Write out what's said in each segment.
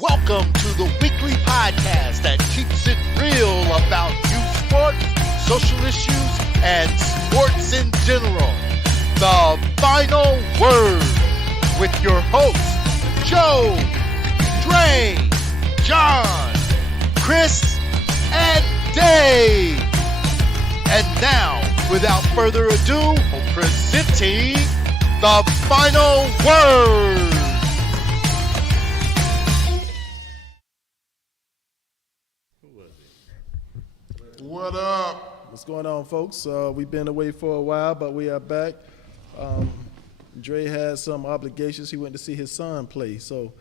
Welcome to the weekly podcast that keeps it real about youth sports, social issues, and sports in general. The Final Word with your hosts, Joe, Dre, John, Chris, and Dave. And now, without further ado, presenting the Final Word. What up? What's going on, folks? We've been away for a while, but we are back. Dre had some obligations. He went to see his son play, so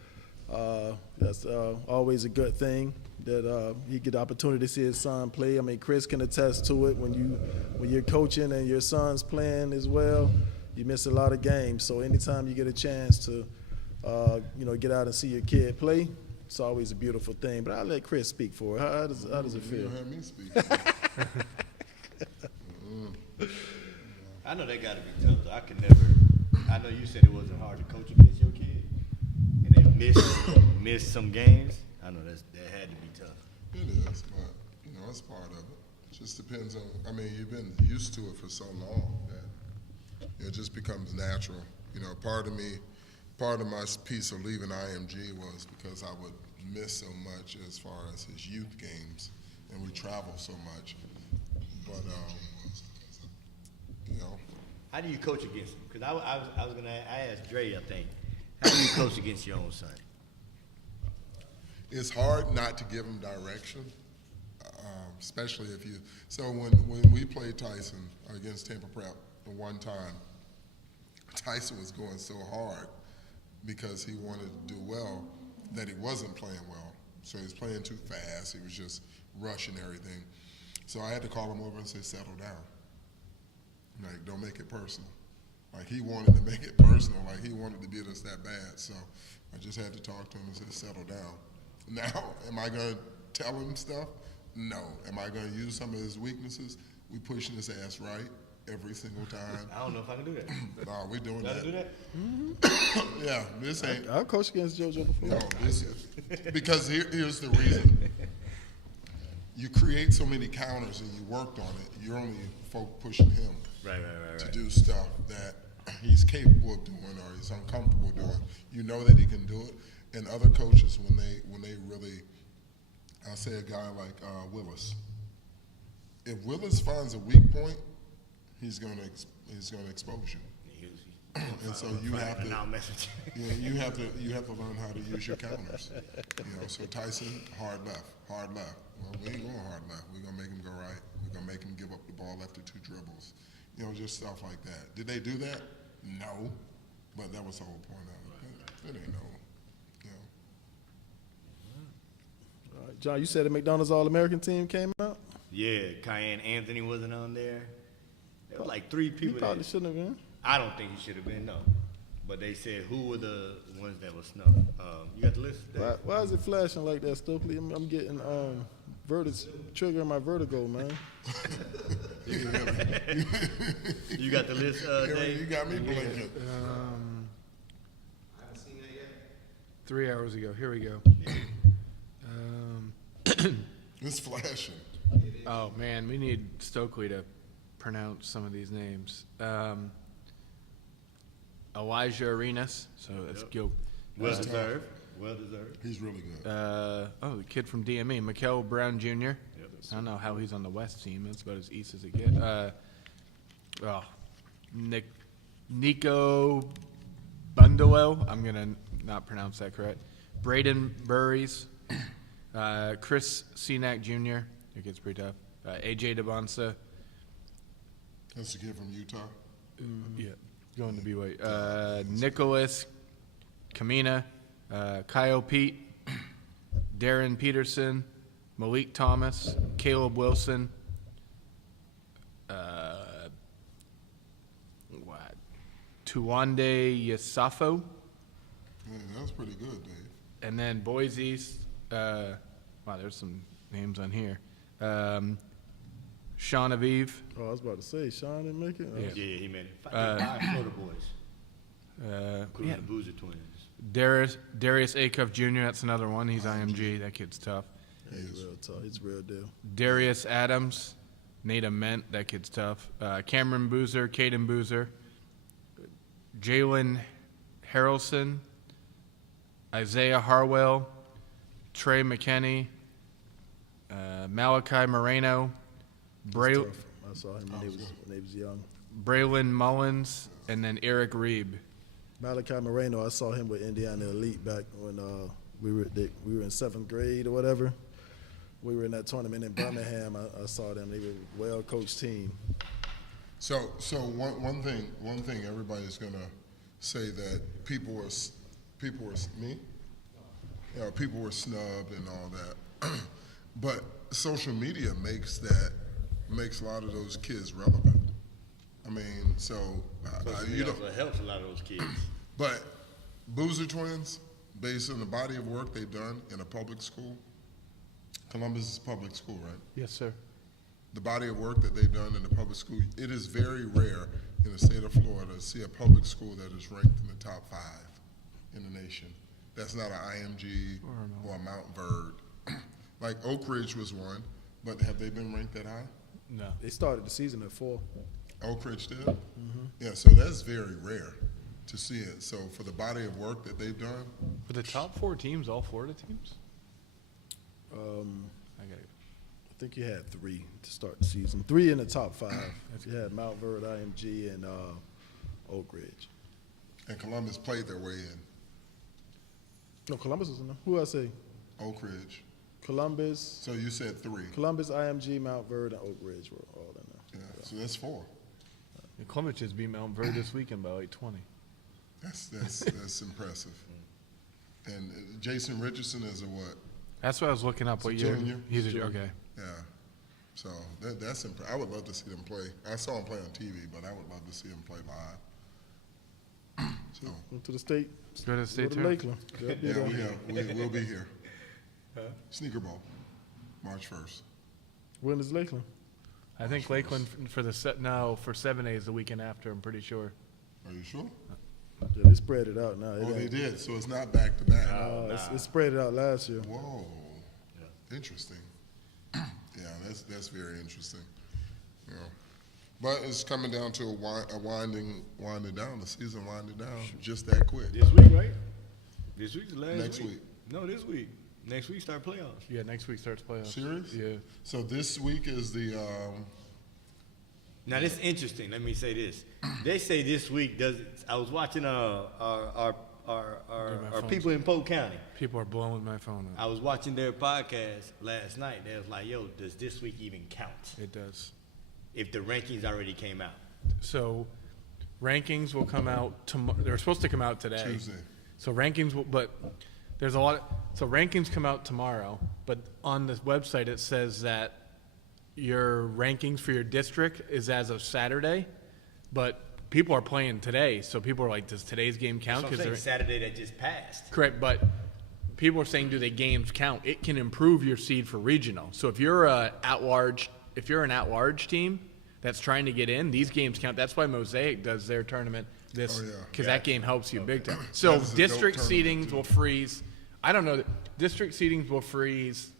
that's always a good thing that he get the opportunity to see his son play. I mean, Chris can attest to it. When you're coaching and your son's playing as well, you miss a lot of games. So anytime you get a chance to, get out and see your kid play, it's always a beautiful thing. But I'll let Chris speak for it. How does it feel? You don't have me speak. I know that got to be tough. Though. I know you said it wasn't hard to coach against your kid, and then miss some games. I know that had to be tough. It is, but it's part of it. It just depends on. I mean, you've been used to it for so long that it just becomes natural. Part of my piece of leaving IMG was because I would miss so much as far as his youth games, and we travel so much. But How do you coach against him? Because I asked Dre, I think, how do you coach against your own son? It's hard not to give him direction, especially if you. So when we played Tyson against Tampa Prep the one time, Tyson was going so hard because he wanted to do well that he wasn't playing well. So he was playing too fast. He was just rushing everything. So I had to call him over and say, settle down. Like, don't make it personal. Like, he wanted to make it personal. Like, he wanted to beat us that bad. So I just had to talk to him and say, settle down. Now, am I going to tell him stuff? No. Am I going to use some of his weaknesses? We pushing his ass right every single time. I don't know if I can do that. No, we're doing that. Do that? Mm-hmm. Yeah, this ain't. I've coached against JoJo before. No, this is. Because here's the reason. You create so many counters and you worked on it, you're only folk pushing him to do stuff that he's capable of doing or he's uncomfortable doing. You know that he can do it. And other coaches, when they really, I'll say a guy like Willis. If Willis finds a weak point, he's gonna expose you. And so you have to, you have to learn how to use your counters. So Tyson, hard left. Well, we ain't going hard left. We're gonna make him go right. We're gonna make him give up the ball after 2 dribbles. Just stuff like that. Did they do that? No, but that was the whole point of it. It ain't no. All right, John, you said the McDonald's All-American team came out? Yeah, Cayenne Anthony wasn't on there. There were like 3 people. He probably shouldn't have been. I don't think he should have been, no. But they said who were the ones that were snubbed. You got the list? Why is it flashing like that, Stokely? I'm getting triggering my vertigo, man. You got the list, Dave? You got me blinking. I haven't seen that yet. 3 hours ago. Here we go. It's flashing. Oh, man. We need Stokely to pronounce some of these names. Elijah Arenas. So that's Gil. Well deserved. He's really good. The kid from DME, Mikel Brown Jr. Yep. I don't know how he's on the West team. That's about as east as it gets. Nico Bundwell. I'm going to not pronounce that correct. Braden Burries. Chris Cenac Jr. It gets pretty tough. AJ DeBonsa. That's a kid from Utah. Yeah, going to BYU. Nicholas Kamina, Kyle Pete, Darren Peterson, Malik Thomas, Caleb Wilson, Tuwande Yasafo, Yeah, that's pretty good, Dave. and then Boise's. Wow, there's some names on here. Sean Aviv. Oh, I was about to say, Sean didn't make it? Oh, Yeah, he made it. Five Florida boys, including the Boozer twins. Darius Acuff Jr., that's another one. He's IMG. That kid's tough. He's real tough. He's a real deal. Darius Adams, Nate Ament, that kid's tough. Cameron Boozer, Caden Boozer, Jalen Harrelson, Isaiah Harwell, Trey McKinney, Malachi Moreno, He's tough. I saw him when he was young. Braylon Mullins, and then Eric Reeb. Malachi Moreno, I saw him with Indiana Elite back when we were in 7th grade or whatever. We were in that tournament in Birmingham. I saw them. They were a well-coached team. So one thing everybody's gonna say that people were snubbed and all that, but social media makes a lot of those kids relevant. I mean, so you know, also helps a lot of those kids. but Boozer twins, based on the body of work they've done in a public school, Columbus is a public school, right? Yes, sir. The body of work that they've done in the public school, it is very rare in the state of Florida to see a public school that is ranked in the top 5 in the nation. That's not an IMG or a Mount Verde. Like Oak Ridge was one, but have they been ranked that high? No. They started the season at 4. Oak Ridge did? Yeah, so that's very rare to see it. So for the body of work that they've done, Were the top 4 teams all Florida teams? I got it. I think you had 3 to start the season. 3 in the top 5. You had Mount Verde, IMG, and Oak Ridge. and Columbus played their way in. No, Columbus was in there. Who I say? Oak Ridge. Columbus, So you said 3. Columbus, IMG, Mount Verde, and Oak Ridge were all in there. Yeah, so that's 4. And Columbus just beat Mount Verde this weekend by like 20. That's impressive. And Jason Richardson is a what? That's what I was looking up. What year? junior? He's a okay. Yeah. So that's I would love to see them play. I saw him play on TV, but I would love to see him play live. So Went to the state. Go to the Go state to tour. Lakeland. They'll be there. we'll be here. Sneaker Bowl, March 1st. When is Lakeland? I think Lakeland for the set now for 7A is the weekend after. I'm pretty sure. Are you sure? Yeah, they spread it out now. Oh, they did. So it's not back to back. It spread it out last year. Whoa, interesting. Yeah, that's very interesting. You know, but it's coming down to a winding down. The season winding down just that quick. This week, right? This week's the last Next week. No, this week. Next week start playoffs. Yeah, next week starts playoffs. Serious? Yeah. So this week is the. Now this is interesting. Let me say this. They say this week does. I was watching our phone's- people in Polk County. People are blowing my phone up. I was watching their podcast last night. They was like, "Yo, does this week even count? It does. If the rankings already came out?" So rankings will come out tomorrow. They're supposed to come out today. Tuesday. So rankings will, but there's a lot. So rankings come out tomorrow, but on the website it says that your rankings for your district is as of Saturday, but people are playing today. So people are like, does today's game count? So I'm saying Saturday that just passed. Correct, but people are saying, do the games count? It can improve your seed for regional. So if you're an at-large team that's trying to get in, these games count. That's why Mosaic does their tournament because that game helps you big time. So That is a district dope tournament, seedings too. will freeze. I don't know. District seedings will freeze.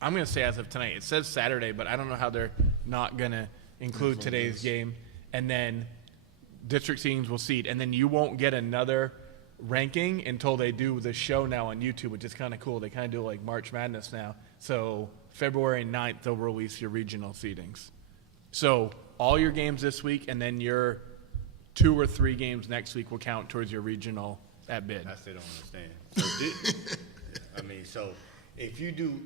I'm going to say as of tonight. It says Saturday, but I don't know how they're not going to include today's game. And then district seedings will seed. And then you won't get another ranking until they do the show now on YouTube, which is kind of cool. They kind of do like March Madness now. So February 9th, they'll release your regional seedings. So all your games this week and then your 2 or 3 games next week will count towards your regional at bid. I still don't understand. So I mean, so if you do,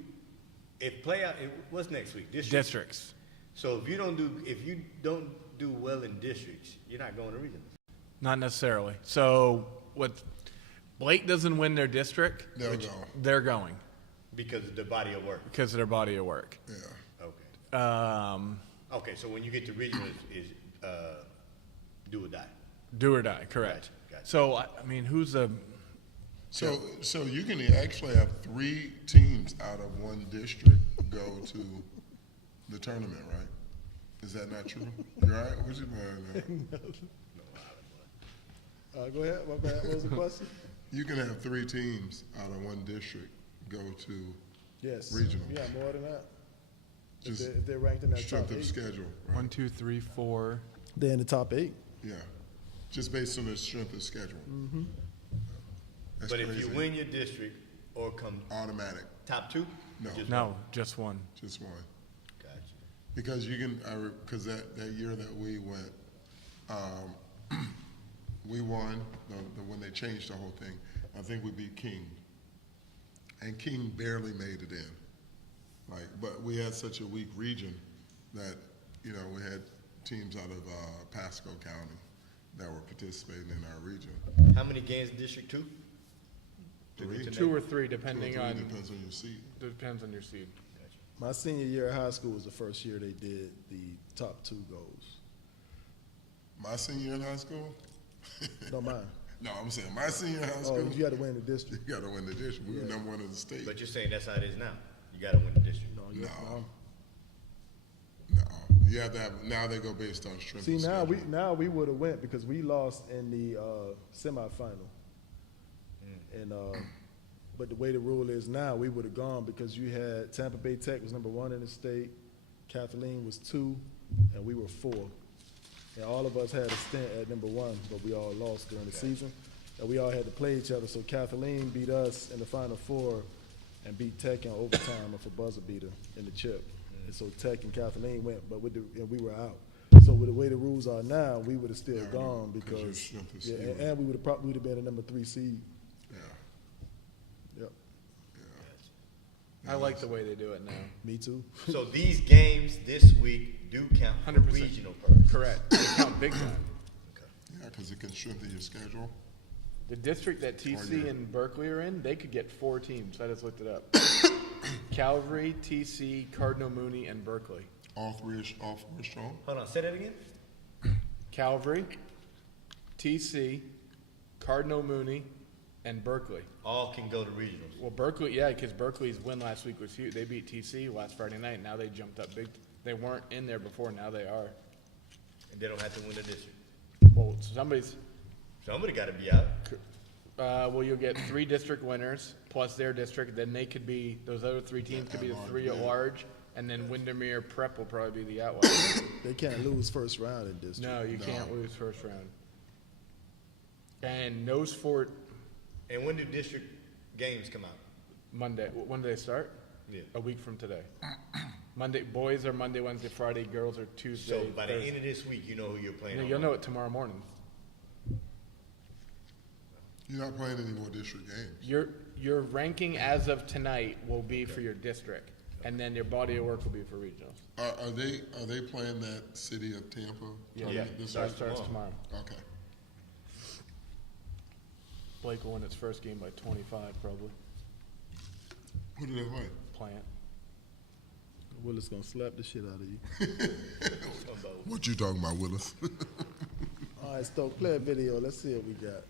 if playoff, what's next week? Districts. So if you don't do well in districts, you're not going to regionals. Not necessarily. So what Blake doesn't win their district, they're going Because of the body of work. because of their body of work. Yeah. Okay. Okay, so when you get to regionals, is do or die. Do or die, correct. Gotcha. So, I mean, who's a So you can actually have 3 teams out of one district go to the tournament, right? Is that not true? You all right? What's your mind? Go ahead. My bad. What was the question? You can have 3 teams out of one district go to Yes. regional. Yeah, more than that. Just If they're ranked in that top strength of 8. schedule, right? 1, 2, 3, 4? They're in the top 8. Yeah. Just based on the strength of schedule. Mm-hmm. That's But crazy. if you win your district or come Automatic. top 2? No. No, just one. Just one. Gotcha. Because you can, because that year that we went, we won when they changed the whole thing. I think we beat King, and King barely made it in. But we had such a weak region that we had teams out of Pasco County that were participating in our region. How many games in District 2? 3. 2 or 3, depending on depends on your seed. depends on your seed. My senior year of high school was the first year they did the top 2 goals. My senior year in high school. No, mine. No, I'm saying my senior year in high Oh, school. you had to win the district. You got to win the district. We were Yeah. number 1 in the state. But you're saying that's how it is now. You got to win the district. No, No. You have to have. Now they go based on strength. See, of schedule. now we would have went because we lost in the semifinal. And but the way the rule is now, we would have gone because you had Tampa Bay Tech was number 1 in the state, Kathleen was 2, and we were 4. And all of us had a stint at number 1, but we all lost during the season. And we all had to play each other. So Kathleen beat us in the Final Four and beat Tech in overtime of a buzzer beater in the chip. And so Tech and Kathleen went, but and we were out. So with the way the rules are now, we would have still Yeah, gone 'cause your because strength is yeah, skewed. and we would have probably been a number 3 seed. Yeah. Yep, I like the way they do it now. me too. So these games this week do count for 100%. regional purposes. Correct. They count big time. Yeah, because it can strengthen your schedule. The district that TC Or and Berkeley are in, they could get 4 teams. I just looked it up. Calvary, TC, Cardinal Mooney, and Berkeley. All 4 are strong. Hold on, say that again. Calvary, TC, Cardinal Mooney, and Berkeley. All can go to regionals. Well, Berkeley, yeah, because Berkeley's win last week was huge. They beat TC last Friday night. Now they jumped up big. They weren't in there before. Now they are. And they don't have to win the district. Well, somebody's. Somebody got to be out. Well, you'll get 3 district winners plus their district. Then they could be those other 3 teams could be the 3 at large, and then Windermere Prep will probably be the outlier. They can't lose first round in district. No, you can't lose first round. And Nose Fort And when do district games come out? Monday. When do they start? Yeah. A week from today. Monday. Boys are Monday, Wednesday, Friday. Girls are Tuesday. So by the Thursday. end of this week, you know who you're playing. No, on you'll know Monday. it tomorrow morning. You're not playing any more district games. Your ranking as of tonight will be for your district, and then your body of work will be for regionals. Are they playing that City of Tampa tournament this That week? starts tomorrow. Okay. Blake will win its first game by 25, probably. Who do they play? Plant. Willis gonna slap the shit out of you. What you talking about, Willis? All right, Stoke, play a video. Let's see what we got.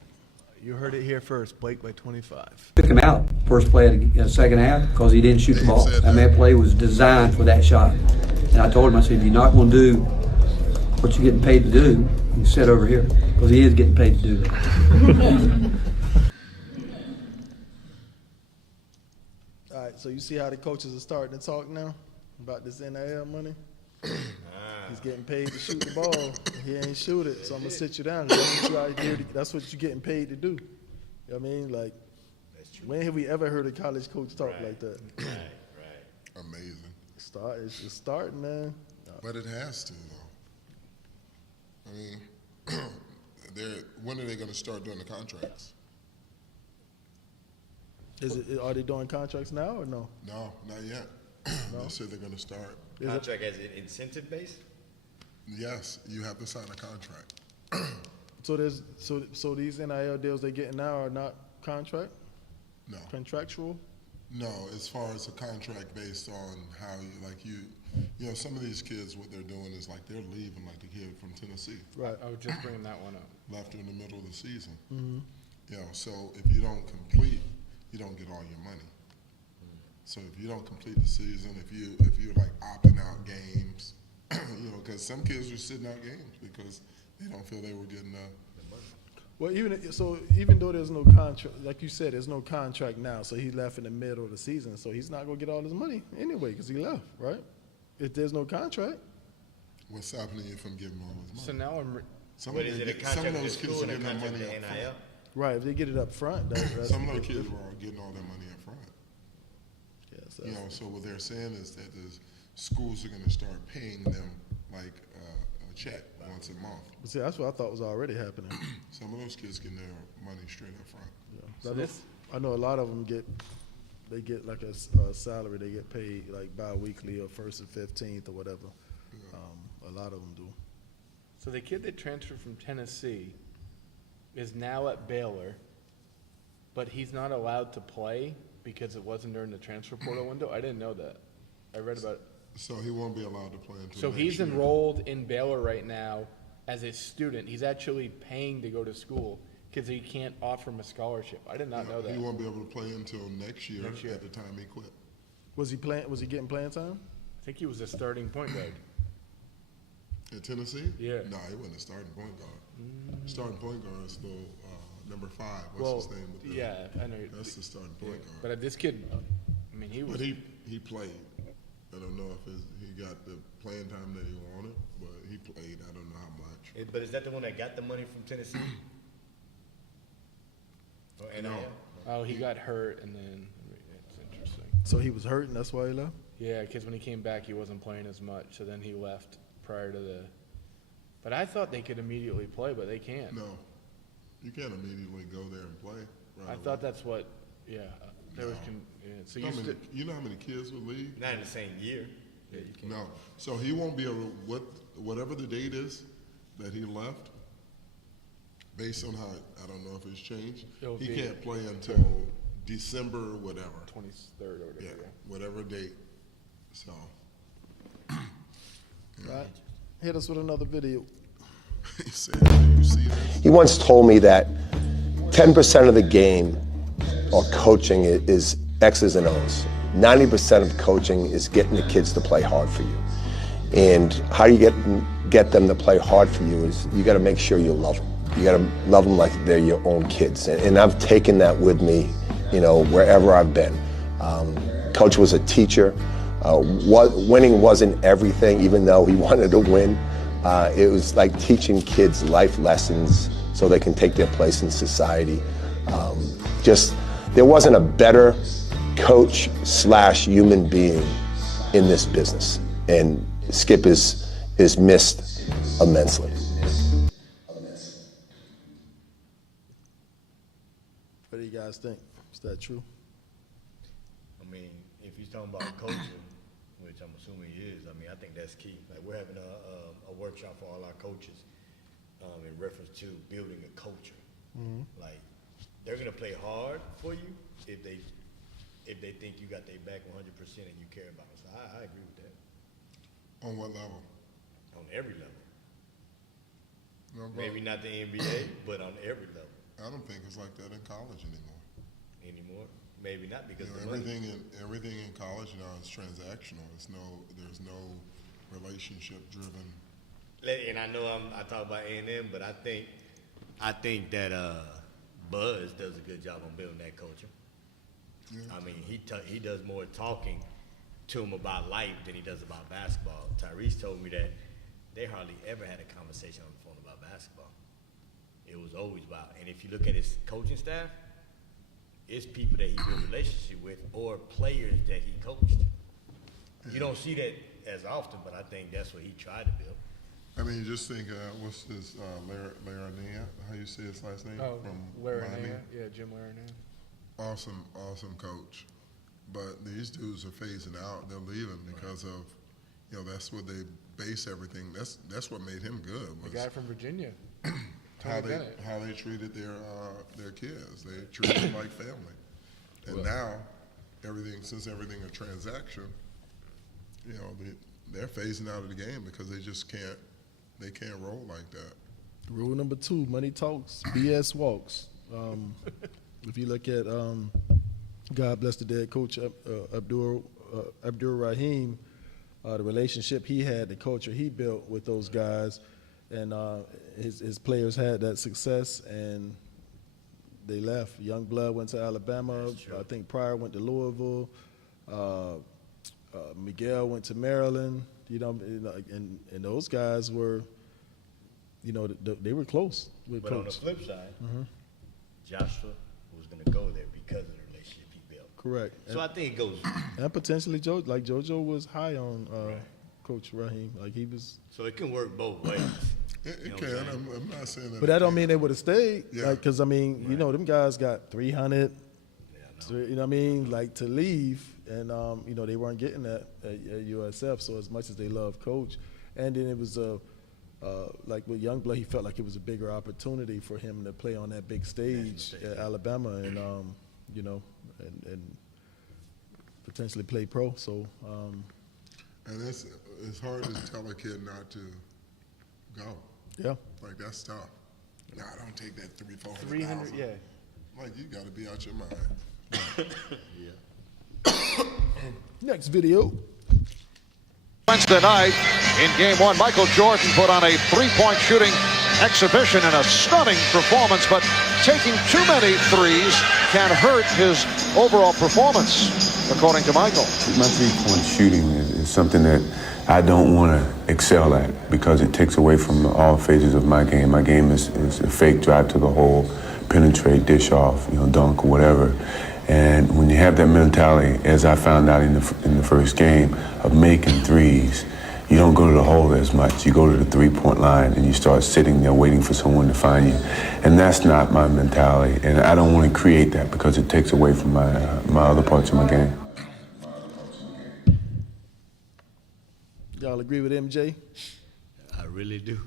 You heard it here first. Blake by 25. Took him out first play of the second half because he didn't shoot the ball. said I mean, that play was designed for that shot. And I told him, I said, you're not going to do what you're getting paid to do. You sit over here because he is getting paid to do that. All right, so you see how the coaches are starting to talk now about this NIL money? He's getting paid to shoot the ball. He ain't shoot it, so I'm gonna sit you down. That's what you out here that's what you're getting paid to do. You know what I mean? Like, when have we ever heard a college coach talk like that? Right. Amazing. It's just starting, man. But it has to, though. I mean, when are they going to start doing the contracts? Are they doing contracts now or no? No, not yet. They said they're going to start. Is it- Contract as an incentive base? Yes, you have to sign a contract. So these NIL deals they getting now are not No. contractual? No, as far as a contract based on how you know, some of these kids, what they're doing is like they're leaving, like the kid from Tennessee. Right. I was just bringing that one up. Left in the middle of the season. Mm-hmm. You know, so if you don't complete, you don't get all your money. So if you don't complete the season, if you're like opting out games, you know, because some kids are sitting out games because they don't feel they were getting the money. Well, even though there's no contract, like you said, there's no contract now. So he left in the middle of the season, so he's not gonna get all his money anyway because he left, right? If there's no contract. What's stopping you from getting all his money? So now I'm. Some But of is them it a get- some of contract with those the kids school are and a getting their contract money with up the NIL? front. Right, if they get it up front, that's Some of those kids were all getting all their money up front. Yes, You know, so what they're saying is that the schools are going to start paying them like a check once a month. See, that's what I thought was already happening. Some of those kids getting their money straight up front. Yeah. I know a lot of them get like a salary. They get paid like bi-weekly or 1st and 15th or whatever. A lot of them do. So the kid that transferred from Tennessee is now at Baylor, but he's not allowed to play because it wasn't during the transfer portal window. I didn't know that. I read about it. So he won't be allowed to play until So next he's year. enrolled in Baylor right now as a student. He's actually paying to go to school because he can't offer him a scholarship. I did not know that. He won't be able to play until next year Next year. at the time he quit. Was he getting playing time? I think he was a starting point guard. At Tennessee? Yeah. No, he wasn't a starting point guard. Starting point guard is still number 5. What's Well, his name? With the- yeah, I know. That's the starting point guard. But this kid, I mean, he was. But he played. I don't know if he got the playing time that he wanted, but he played. I don't know how much. But is that the one that got the money from Tennessee? Or NIL? No. Oh, he got hurt, and then it's interesting. So he was hurt, and that's why he left. Yeah, because when he came back, he wasn't playing as much. So then he left prior to the. But I thought they could immediately play, but they can't. No, you can't immediately go there and play. Right I away. thought that's what. Yeah, there was. No. Yeah, so You know you how still. many- you know how many kids would leave? Not in the same year. Yeah, you can't. No. So he won't be able. Whatever the date is that he left, based on how I don't know if it's changed. It'll He be- can't play until December, whatever. 23rd or whatever. Yeah, whatever date. So. Right. Hit us with another video. He said, "Do you see this?" He once told me that 10% of the game or coaching is X's and O's. 90% of coaching is getting the kids to play hard for you. And how you get them to play hard for you is you got to make sure you love them. You got to love them like they're your own kids. And I've taken that with me, you know, wherever I've been. Coach was a teacher. Winning wasn't everything, even though he wanted to win. It was like teaching kids life lessons so they can take their place in society. There wasn't a better coach / human being in this business. And Skip is missed immensely. What do you guys think? Is that true? I mean, if he's talking about coaching, which I'm assuming he is, I mean, I think that's key. Like, we're having a workshop for all our coaches in reference to building a culture. Like, they're gonna play hard for you if they think you got their back 100% and you care about them. So I agree with that On what level? on every level. No, bro, Maybe not the NBA, but on every level I don't think it's like that in college anymore. anymore. Maybe not because You of know, the money. everything in college now is transactional. There's no relationship driven. And I know I talk about A&M, but I think that Buzz does a good job on building that culture. Yeah. I mean, he does more talking to him about life than he does about basketball. Tyrese told me that they hardly ever had a conversation on the phone about basketball. It was always about, and if you look at his coaching staff, it's people that he built a relationship with or players that he coached. You don't see that as often, but I think that's what he tried to build. I mean, you just think, what's this, Laranea, how you say his last name? Oh, From Laranea. Miami? Yeah, Jim Laranea. Awesome coach. But these dudes are phasing out. They're leaving because of, You know, that's what they base everything. That's what made him good. The Was guy from Virginia. how they treated their kids. They treated them like family. And now, since everything a transaction, you know, they're phasing out of the game because they just can't roll like that. Rule number 2, money talks, BS walks. If you look at, God bless the dead coach, Abdul Rahim, the relationship he had, the culture he built with those guys, and his players had that success, and they left. Young blood went to Alabama. I think Pryor went to Louisville. Miguel went to Maryland. You know, and those guys were, you know, they were close with But coach. on the flip side, Joshua was going to go there because of the relationship he built. Correct. So I think it goes. And potentially JoJo was high on Coach Raheem. Like he was. So it can work both ways. It can. I'm not saying that. But that don't mean they would have stayed. Yeah. Like, because, I mean, you know, them guys got 300, you know what I mean, like to leave. And, you know, they weren't getting that at USF. So as much as they love Coach. And then it was like with Youngblood, he felt like it was a bigger opportunity for him to play on that big stage at Alabama and, you know, and potentially play pro. So. And it's hard to tell a kid not to go. Yeah. Like, that's tough. Nah, don't take that 300, 300, yeah. Like, you got to be out your mind. Next video. Wednesday night in Game 1, Michael Jordan put on a three-point shooting exhibition and a stunning performance, but taking too many threes can hurt his overall performance, according to Michael. My three-point shooting is something that I don't want to excel at because it takes away from all phases of my game. My game is a fake drive to the hole, penetrate, dish off, you know, dunk, whatever. And when you have that mentality, as I found out in the first game, of making threes, you don't go to the hole as much. You go to the three-point line and you start sitting there waiting for someone to find you. And that's not my mentality. And I don't want to create that because it takes away from my other parts of my game. Y'all agree with MJ? I really do.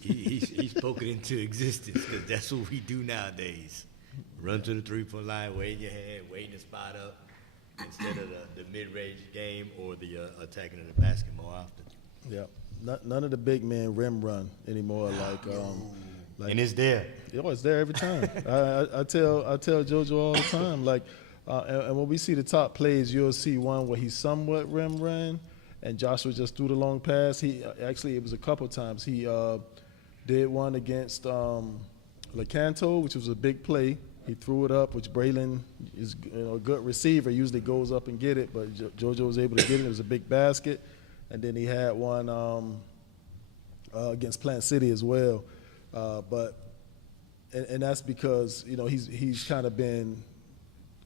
He spoke it into existence because that's what we do nowadays. Run to the three-point line, wave your hand, waiting to spot up instead of the mid-range game or the attacking of the basket more often. Yeah. None of the big men rim run anymore. Like and it's there. Oh, it's there every time. I tell JoJo all the time. Like, and when we see the top plays, you'll see one where he somewhat rim ran, and Joshua just threw the long pass. He actually, it was a couple times. He did one against LeCanto, which was a big play. He threw it up, which Braylon is, you know, a good receiver, usually goes up and get it, but JoJo was able to get it. It was a big basket. And then he had one against Plant City as well. But that's because, you know, he's kind of been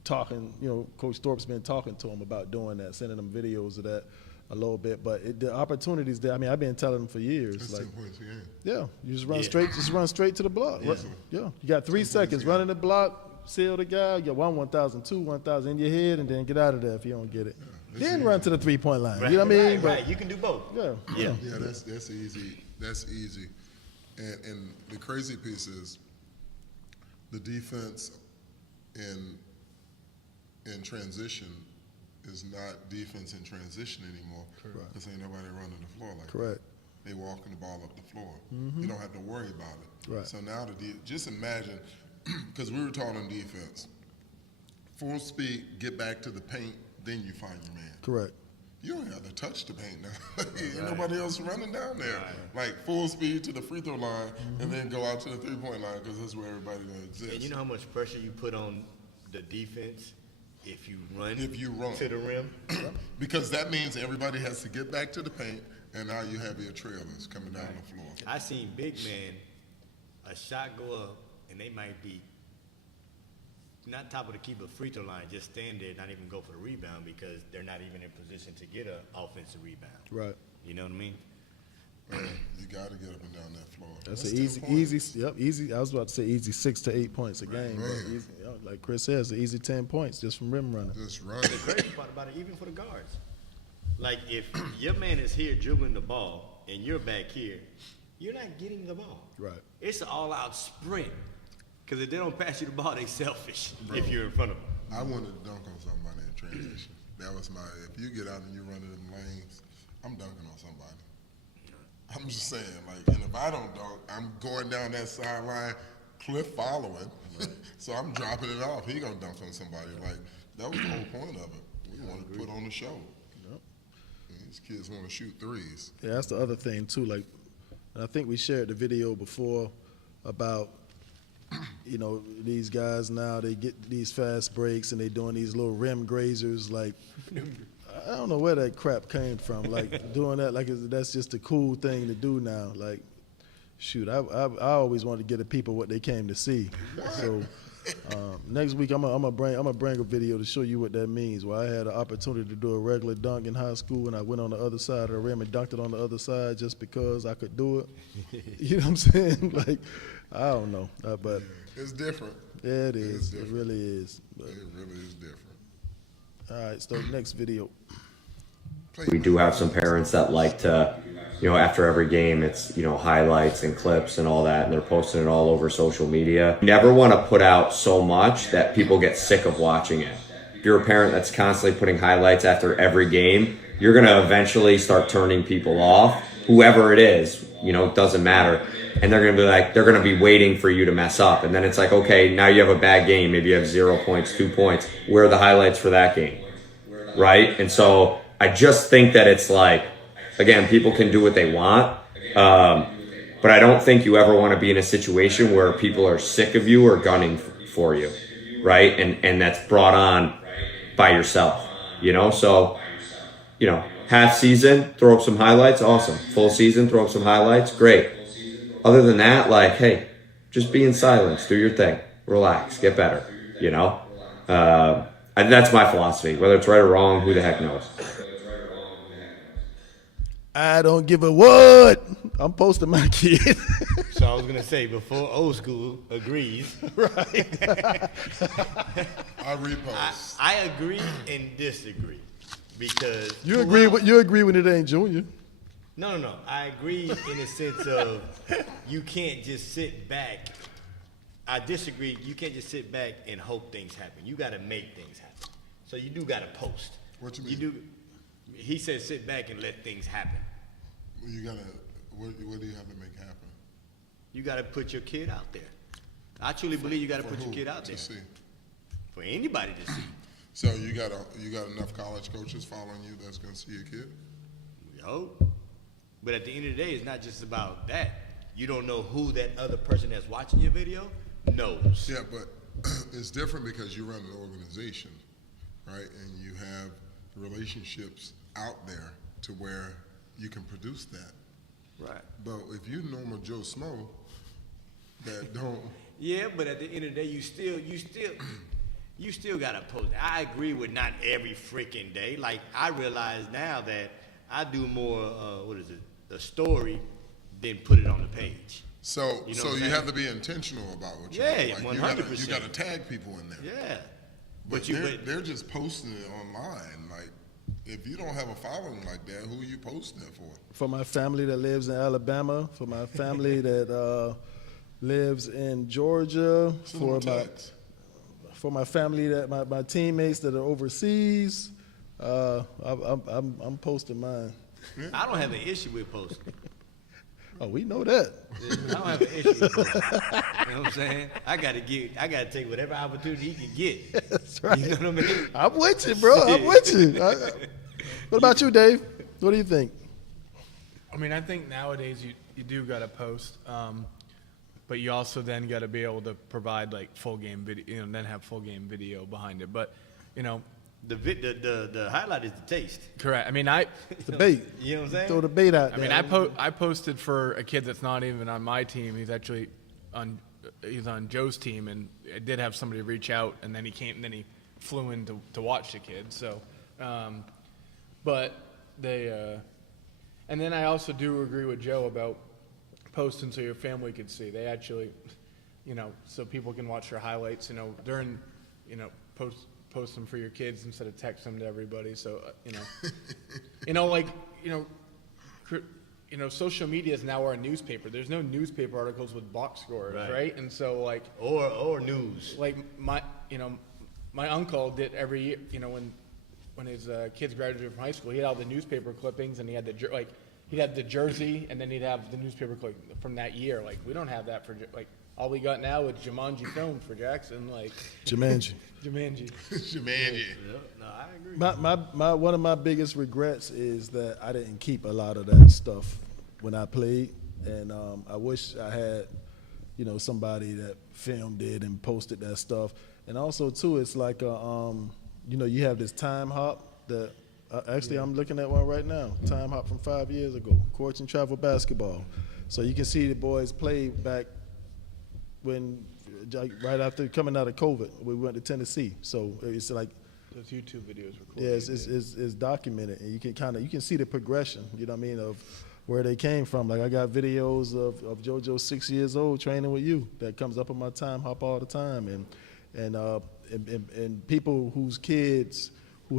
talking, you know, Coach Thorpe's been talking to him about doing that, sending him videos of that a little bit. But the opportunities there, I mean, I've been telling him for years. That's like, 10 points a game. yeah, you just run straight to the block. Right? Easily. Yeah, you got 3 seconds, running the block, seal the guy, you got 1,000, 2, 1,000 in your head, and then get out of there if you don't get it. Yeah, Then easy. run to the three-point line. Right, You know what I mean? right. You can do both. Yeah. Yeah. Yeah, that's easy. That's easy. And the crazy piece is the defense in transition is not defense in transition anymore. Correct. Because ain't nobody running the floor like Correct. that. They walking the ball up the floor. You don't have to worry about it. Right. So now just imagine, because we were talking defense, full speed, get back to the paint, then you find your man. Correct. You don't have to touch the paint now. Ain't nobody else running down there. Like full speed to the free throw line and then go out to the three-point line because that's where everybody gonna exist. And you know how much pressure you put on the defense if you run to the rim? Because that means everybody has to get back to the paint, and now you have your trailers coming down the floor. I seen big men, a shot go up, and they might be not top of the keeper free throw line, just stand there, not even go for the rebound because they're not even in position to get an offensive rebound. Right. You know what I mean? You got to get up and down that floor. That's 10 an easy, points. easy. I was about to say easy 6 to 8 points a game. Right. But easy, like Chris says, an easy 10 points just from rim running. Just run. The crazy part about it, even for the guards, Like, if your man is here dribbling the ball and you're back here, you're not getting the ball. Right. It's an all-out sprint. Because if they don't pass you the ball, they selfish. Bro, if you're in front of them. I wanted to dunk on somebody in transition. That was my. If you get out and you run in them lanes, I'm dunking on somebody. I'm just saying, like, and if I don't dunk, I'm going down that sideline, Cliff following. So I'm dropping it off. He gonna dunk on somebody. Like, that was the whole point of it. We wanted to put on the show. Yep. And these kids want to shoot threes. Yeah, that's the other thing too. Like, and I think we shared the video before about, you know, these guys now, they get these fast breaks and they doing these little rim grazers. Like, I don't know where that crap came from. Like, doing that, like, that's just a cool thing to do now. Like, shoot, I always wanted to get the people what they came to see. So next week I'm gonna bring a video to show you what that means. Where I had an opportunity to do a regular dunk in high school, and I went on the other side of the rim and dunked it on the other side just because I could do it. You know what I'm saying? Like, I don't know, but it's different. Yeah, it is. It really is. But, it really is different. All right, so next video. We do have some parents that like to, you know, after every game, it's, you know, highlights and clips and all that, and they're posting it all over social media. You never want to put out so much that people get sick of watching it. If you're a parent that's constantly putting highlights after every game, you're going to eventually start turning people off, whoever it is, you know, it doesn't matter. And they're going to be like, they're going to be waiting for you to mess up. And then it's like, okay, now you have a bad game. Maybe you have 0 points, 2 points. Where are the highlights for that game? Right? And so I just think that it's like, again, people can do what they want. But I don't think you ever want to be in a situation where people are sick of you or gunning for you. Right? And that's brought on by yourself, you know? So, you know, half season, throw up some highlights. Awesome. Full season, throw up some highlights. Great. Other than that, like, hey, just be in silence, do your thing, relax, get better, you know? And that's my philosophy. Whether it's right or wrong, who the heck knows? I don't give a what. I'm posting my kid. So I was going to say, before old school agrees. Right. I repost. I agree and disagree. Because you agree when it ain't junior. No. I agree in the sense of you can't just sit back. I disagree. You can't just sit back and hope things happen. You got to make things happen. So you do got to post. What you mean? He said sit back and let things happen. You got to, what do you have to make happen? You got to put your kid out there. I truly believe you got to put your kid out there. To see. For anybody to see. So you got enough college coaches following you that's going to see your kid? We hope. But at the end of the day, it's not just about that. You don't know who that other person that's watching your video knows. Yeah, but it's different because you run an organization, right? And you have relationships out there to where you can produce that. Right. But if you normal Joe Smo that don't. Yeah, but at the end of the day, you still gotta post. I agree with not every freaking day. Like, I realize now that I do more, a story than put it on the page. So you have to be intentional about what you do. Yeah, like 100%. You got to tag people in there. Yeah. But they're just posting it online. Like, if you don't have a following like that, who are you posting it for? For my family that lives in Alabama, for my family that lives in Georgia, for my family that my teammates that are overseas, I'm posting mine. I don't have an issue with posting. Oh, we know that. I don't have an issue with posting. You know what I'm saying? I gotta take whatever opportunity he can get. That's right. You know what I mean? I'm with you, bro. I'm with you. What about you, Dave? What do you think? I mean, I think nowadays you do got to post, but you also then got to be able to provide like full game video, you know, and then have full game video behind it. But, you know, the highlight is the taste. Correct. I mean, the bait. You know what I'm saying? Throw the bait out there. I mean, I posted for a kid that's not even on my team. He's actually he's on Joe's team, and I did have somebody reach out, and then he flew in to watch the kid. So, but they, and then I also do agree with Joe about posting so your family could see. They actually, you know, so people can watch your highlights, you know, during, you know, post them for your kids instead of text them to everybody. So, you know, Social media is now our newspaper. There's no newspaper articles with box scores, right? And so like or news. Like my uncle did every year. When his kids graduated from high school, he had all the newspaper clippings, and he had he'd have the jersey, and then he'd have the newspaper clipping from that year. Like we don't have that for all we got now is Jumanji films for Jackson. Like Jumanji. Jumanji. No, I agree. My one of my biggest regrets is that I didn't keep a lot of that stuff when I played, and I wish I had, somebody that filmed it and posted that stuff. And also too, it's like you have this time hop that actually I'm looking at one right now. Time hop from 5 years ago, courts and travel basketball. So you can see the boys play back when right after coming out of COVID, we went to Tennessee. So it's like those YouTube videos recorded. Yeah, it's documented, and you can see the progression. You know what I mean, of where they came from. Like I got videos of JoJo 6 years old training with you that comes up on my time hop all the time, and people who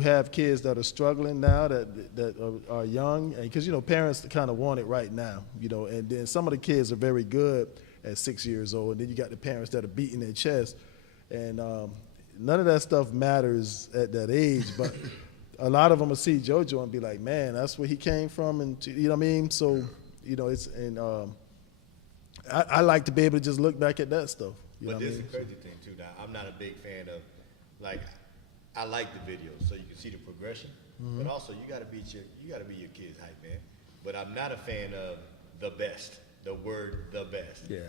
have kids that are struggling now that are young, and because parents kind of want it right now, and then some of the kids are very good at 6 years old, and then you got the parents that are beating their chest, and none of that stuff matters at that age, but a lot of them will see JoJo and be like, man, that's where he came from, and you know what I mean? So, I like to be able to just look back at that stuff. But this is the crazy thing too. Now, I'm not a big fan of, I like the videos so you can see the progression, but also you gotta be your kid's hype, man. But I'm not a fan of the best. The word "the best." Yeah,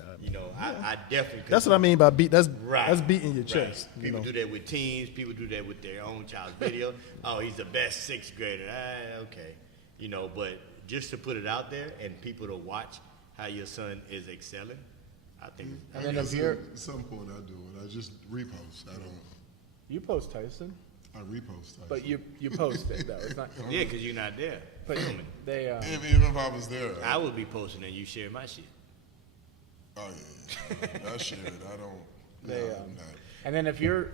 I definitely. That's what I mean by beat. That's beating your Right. chest. People do that with teens. People do that with their own child's video. Oh, he's the best sixth grader. Okay, But just to put it out there and people to watch how your son is excelling, I think. And then if you're At some point I do it. I just repost. I don't. You post Tyson. I repost. Tyson. But you post it though. It's not. Yeah, because you're not there. But they. Even if I was there, I would be posting and you share my shit. Oh yeah, I share it. I don't. They, I'm not. And then if your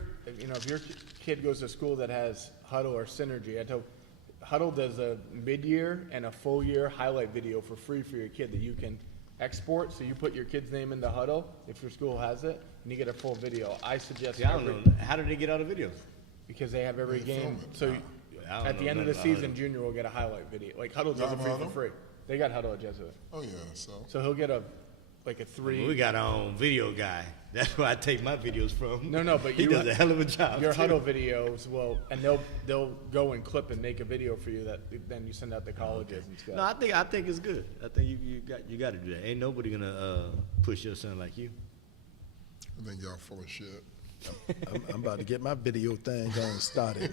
kid goes to school that has Huddle or Synergy, I tell Huddle does a mid-year and a full-year highlight video for free for your kid that you can export. So you put your kid's name in the Huddle if your school has it, and you get a full video. I suggest. I don't know. How do they get all the videos? Because they have every game. So at the end of the season, Junior will get a highlight video. Like Huddle does it for free. They got Huddle at Jesuit. Oh yeah, so he'll get a 3. We got our own video guy. That's where I take my videos from. No, but he does a hell of a job. Your Huddle videos and they'll go and clip and make a video for you that then you send out to colleges and stuff. No, I think it's good. I think you got to do that. Ain't nobody gonna push your son like you. I think y'all full of shit. I'm about to get my video thing going started.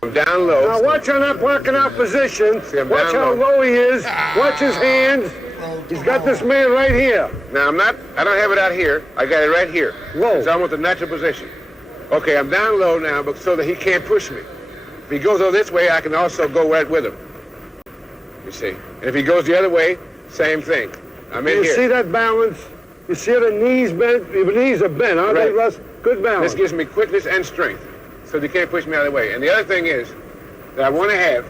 Down low. Now watch on that blocking out position. Watch how low he is. Watch his hands. He's got this man right here. Now I don't have it out here. I got it right here. Whoa. So I want the natural position. Okay, I'm down low now, but so that he can't push me. If he goes over this way, I can also go right with him. You see? And if he goes the other way, same thing. I'm in here. You see that balance? You see the knees bent? Your knees are bent, aren't they, Russ? Good balance. This gives me quickness and strength, so they can't push me out of the way. And the other thing is, that I want to have,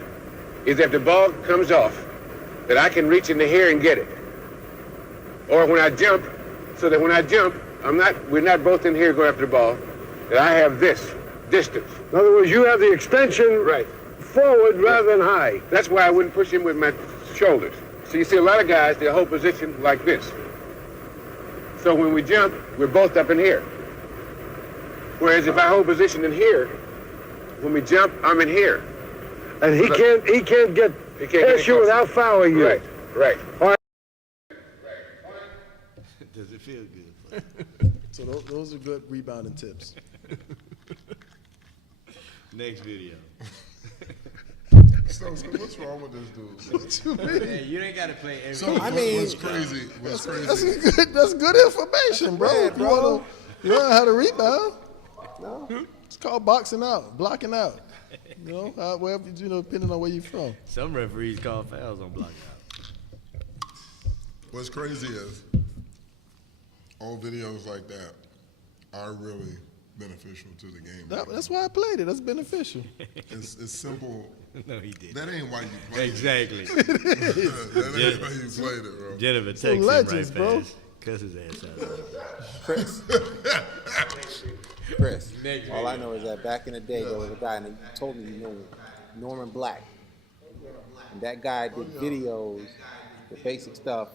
is if the ball comes off, that I can reach into here and get it. Or when I jump, so that when I jump, we're not both in here going after the ball, that I have this distance. In other words, you have the extension forward rather than high. That's why I wouldn't push him with my shoulders. So you see a lot of guys, they hold position like this. So when we jump, we're both up in here. Whereas if I hold position in here, when we jump, I'm in here. And he can't get past you without fouling you. Right. All right. Does it feel good? So those are good rebounding tips. Next video. So what's wrong with this dude? What you mean? Hey, you ain't got to play every. So what's crazy? That's good information, bro. Man, bro. You learn how to rebound. No, it's called boxing out, blocking out. Wherever depending on where you're from. Some referees call fouls on blocking out. What's crazy is old videos like that are really beneficial to the game. That's why I played it. That's beneficial. It's simple. No, he didn't. That ain't why you played Exactly. it. That ain't why you played it, bro. Jennifer takes him legends, right bro. past. Cuss his ass out. Chris, all I know is that back in the day, there was a guy, and he told me, you know, Norman Black. And that guy did videos, the basic stuff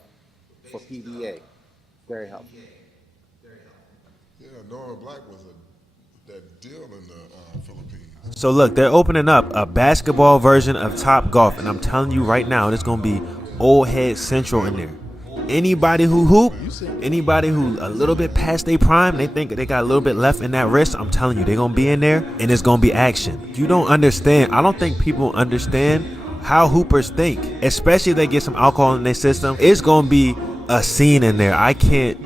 for PBA. Very helpful. Yeah, Norman Black was that deal in the Philippines. So look, they're opening up a basketball version of Top Golf, and I'm telling you right now, there's gonna be old head central in there. Anybody who hoop, anybody who a little bit past their prime, they think they got a little bit left in that wrist, I'm telling you, they're gonna be in there, and it's gonna be action. You don't understand. I don't think people understand how hoopers think, especially if they get some alcohol in their system. It's gonna be a scene in there. I can't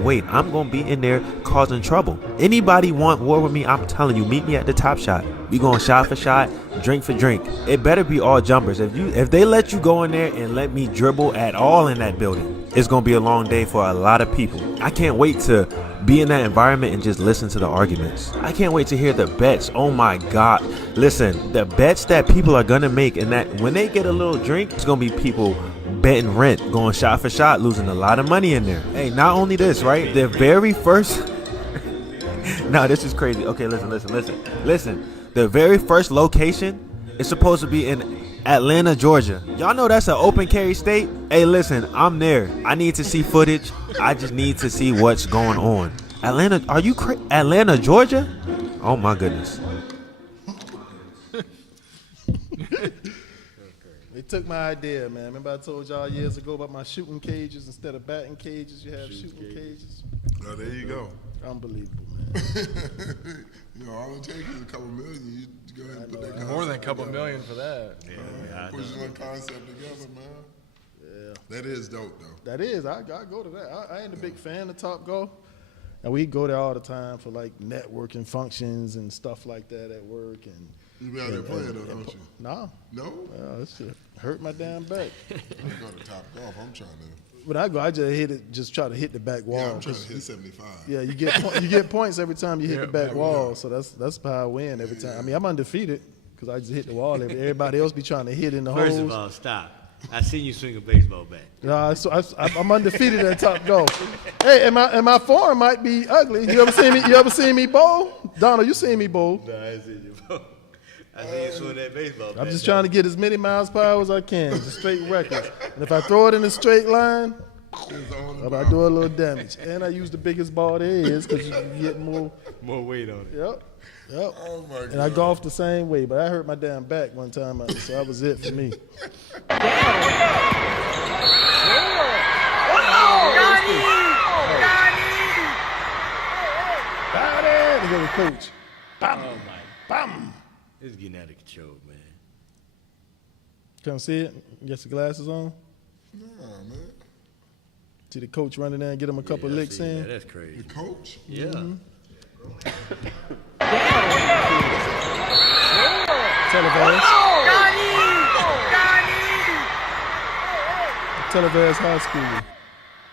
wait. I'm gonna be in there causing trouble. Anybody want war with me, I'm telling you, meet me at the Top Shot. We going shot for shot, drink for drink. It better be all jumpers. If they let you go in there and let me dribble at all in that building, it's gonna be a long day for a lot of people. I can't wait to be in that environment and just listen to the arguments. I can't wait to hear the bets. Oh my God. Listen, the bets that people are gonna make, and that when they get a little drink, it's gonna be people betting rent, going shot for shot, losing a lot of money in there. Hey, not only this, right? The very first no, this is crazy. Okay, listen. The very first location is supposed to be in Atlanta, Georgia. Y'all know that's an open carry state. Hey, listen, I'm there. I need to see footage. I just need to see what's going on. Atlanta, are you Atlanta, Georgia? Oh my goodness. They took my idea, man. Remember I told y'all years ago about my shooting cages? Instead of batting cages, you have shooting cages. Oh, there you go. Unbelievable, man. You know, all it takes is a couple million. You go ahead and put that concept More than a couple together. million for that. Push one concept together, man. Yeah. That is dope, though. That is. I go to that. I ain't a big fan of Top Golf. And we go there all the time for like networking functions and stuff like that at work. And you be out there playing though, don't you? No. No? That shit hurt my damn back. I go to Top Golf. I'm trying to. When I go, I just hit it. Just try to hit the back wall. Yeah, I'm trying to hit 75. Yeah, you get points every time you hit the back wall. So that's how I win every time. I mean, I'm undefeated because I just hit the wall. Everybody else be trying to hit in the holes. First of all, stop. I seen you swing a baseball bat. No, I'm undefeated at Top Golf. Hey, and my form might be ugly. You ever seen me bowl? Donald, you seen me bowl? No, I ain't seen you bowl. I seen you swing that baseball bat. I'm just trying to get as many miles per hour as I can, just straight records. And if I throw it in a straight line, I do a little damage. And I use the biggest ball there is because you can get more weight on it. Yep. Oh my God. And I golfed the same way, but I hurt my damn back one time, so that was it for me. Look at the coach. Bam. Oh my. Bam. It's getting out of control, man. Come see it? Get your glasses on? Nah, man. See the coach running there and get him a couple licks in? Yeah, that's crazy. The coach? Yeah. Mm-hmm. Televerse High School.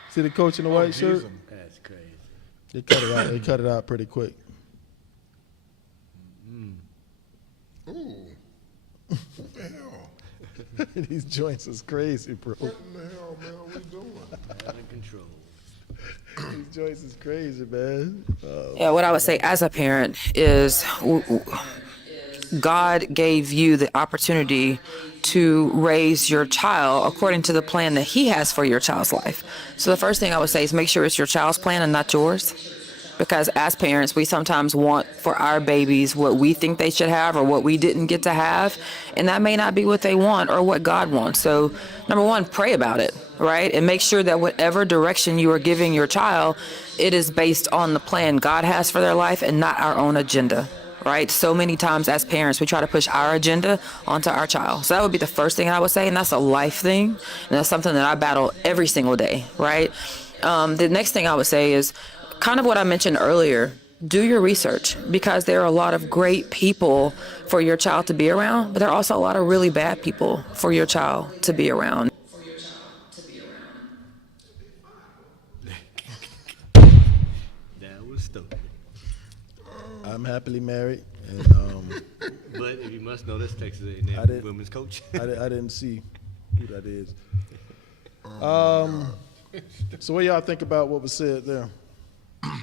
See the coach in the white shirt? That's crazy. They cut it out. They cut it out pretty quick. Ooh. What the hell? These joints is crazy, bro. What in the hell, man, are we doing? Out of control. These joints is crazy, man. Yeah, what I would say as a parent is God gave you the opportunity to raise your child according to the plan that He has for your child's life. So the first thing I would say is make sure it's your child's plan and not yours. Because as parents, we sometimes want for our babies what we think they should have or what we didn't get to have. And that may not be what they want or what God wants. So number one, pray about it, right? And make sure that whatever direction you are giving your child, it is based on the plan God has for their life and not our own agenda, right? So many times as parents, we try to push our agenda onto our child. So that would be the first thing I would say. And that's a life thing. And that's something that I battle every single day, right? The next thing I would say is, kind of what I mentioned earlier, do your research because there are a lot of great people for your child to be around, but there are also a lot of really bad people for your child to be around. That was stupid. I'm happily married, and but if you must know, this Texas A&M women's coach. I didn't see who that is. So what y'all think about what was said there? I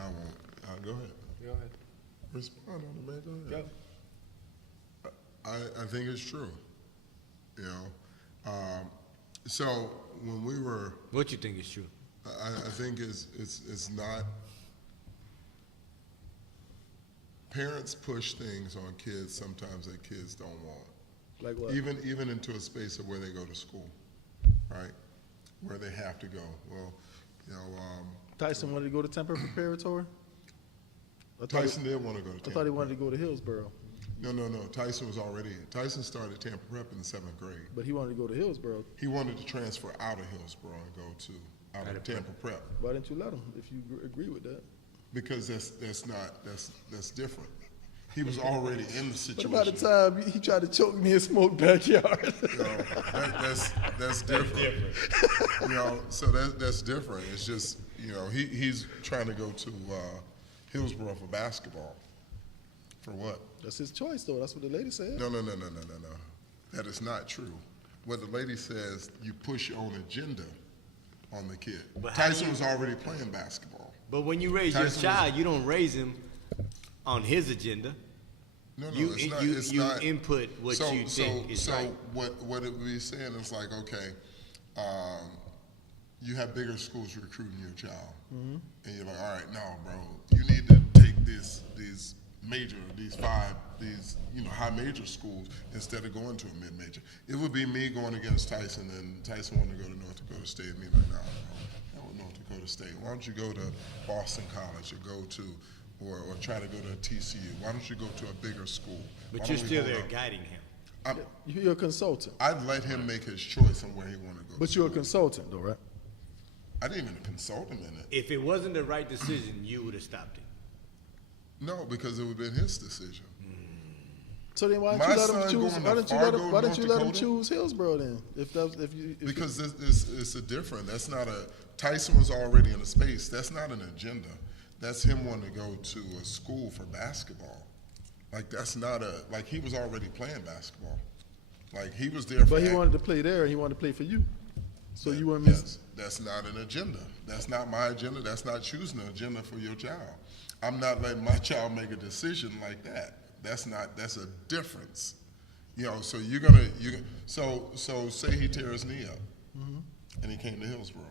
won't. Go ahead. Go ahead. Respond on it, man. Go ahead. I think it's true. You know. So when we were. What you think is true? I think it's not. Parents push things on kids sometimes that kids don't want. Like what? Even into a space of where they go to school, right? Where they have to go. Well, you know. Tyson wanted to go to Tampa Preparatory? Tyson did want to go to Tampa. I thought he wanted to go to Hillsboro. No. Tyson started Tampa Prep in the 7th grade. But he wanted to go to Hillsboro. He wanted to transfer out of Hillsboro and go to out of Tampa Prep. Why didn't you let him if you agree with that? Because that's different. He was already in the situation. But about the time he tried to choke me in Smoke backyard. That's different. You know, so that's different. It's just, you know, he's trying to go to Hillsboro for basketball. For what? That's his choice, though. That's what the lady said. No. That is not true. What the lady says, you push your own agenda on the kid. Tyson was already playing basketball. But when you raise your child, you don't raise him on his agenda. No, it's not. You input what you think is right. So what it would be saying is like, okay, you have bigger schools recruiting your child, and you're like, all right, no, bro, you need to take these high major schools instead of going to a mid-major. It would be me going against Tyson, and Tyson wanted to go to North Dakota State, and me like, no, North Dakota State. Why don't you go to Boston College or go to, or try to go to TCU? Why don't you go to a bigger school? But you're still there guiding him. You're a consultant. I'd let him make his choice on where he wanted to go. But you're a consultant, though, right? I didn't even consult him in it. If it wasn't the right decision, you would have stopped it. No, because it would have been his decision. So then why didn't you let him choose? Why didn't you let him choose Hillsboro then? Because it's a different. That's not a. Tyson was already in a space. That's not an agenda. That's him wanting to go to a school for basketball. Like that's not a. Like he was already playing basketball. Like he was there. But he wanted to play there, and he wanted to play for you. So you weren't missing. That's not an agenda. That's not my agenda. That's not choosing an agenda for your child. I'm not letting my child make a decision like that. That's a difference. You know, so so say he tears his knee up and he came to Hillsboro.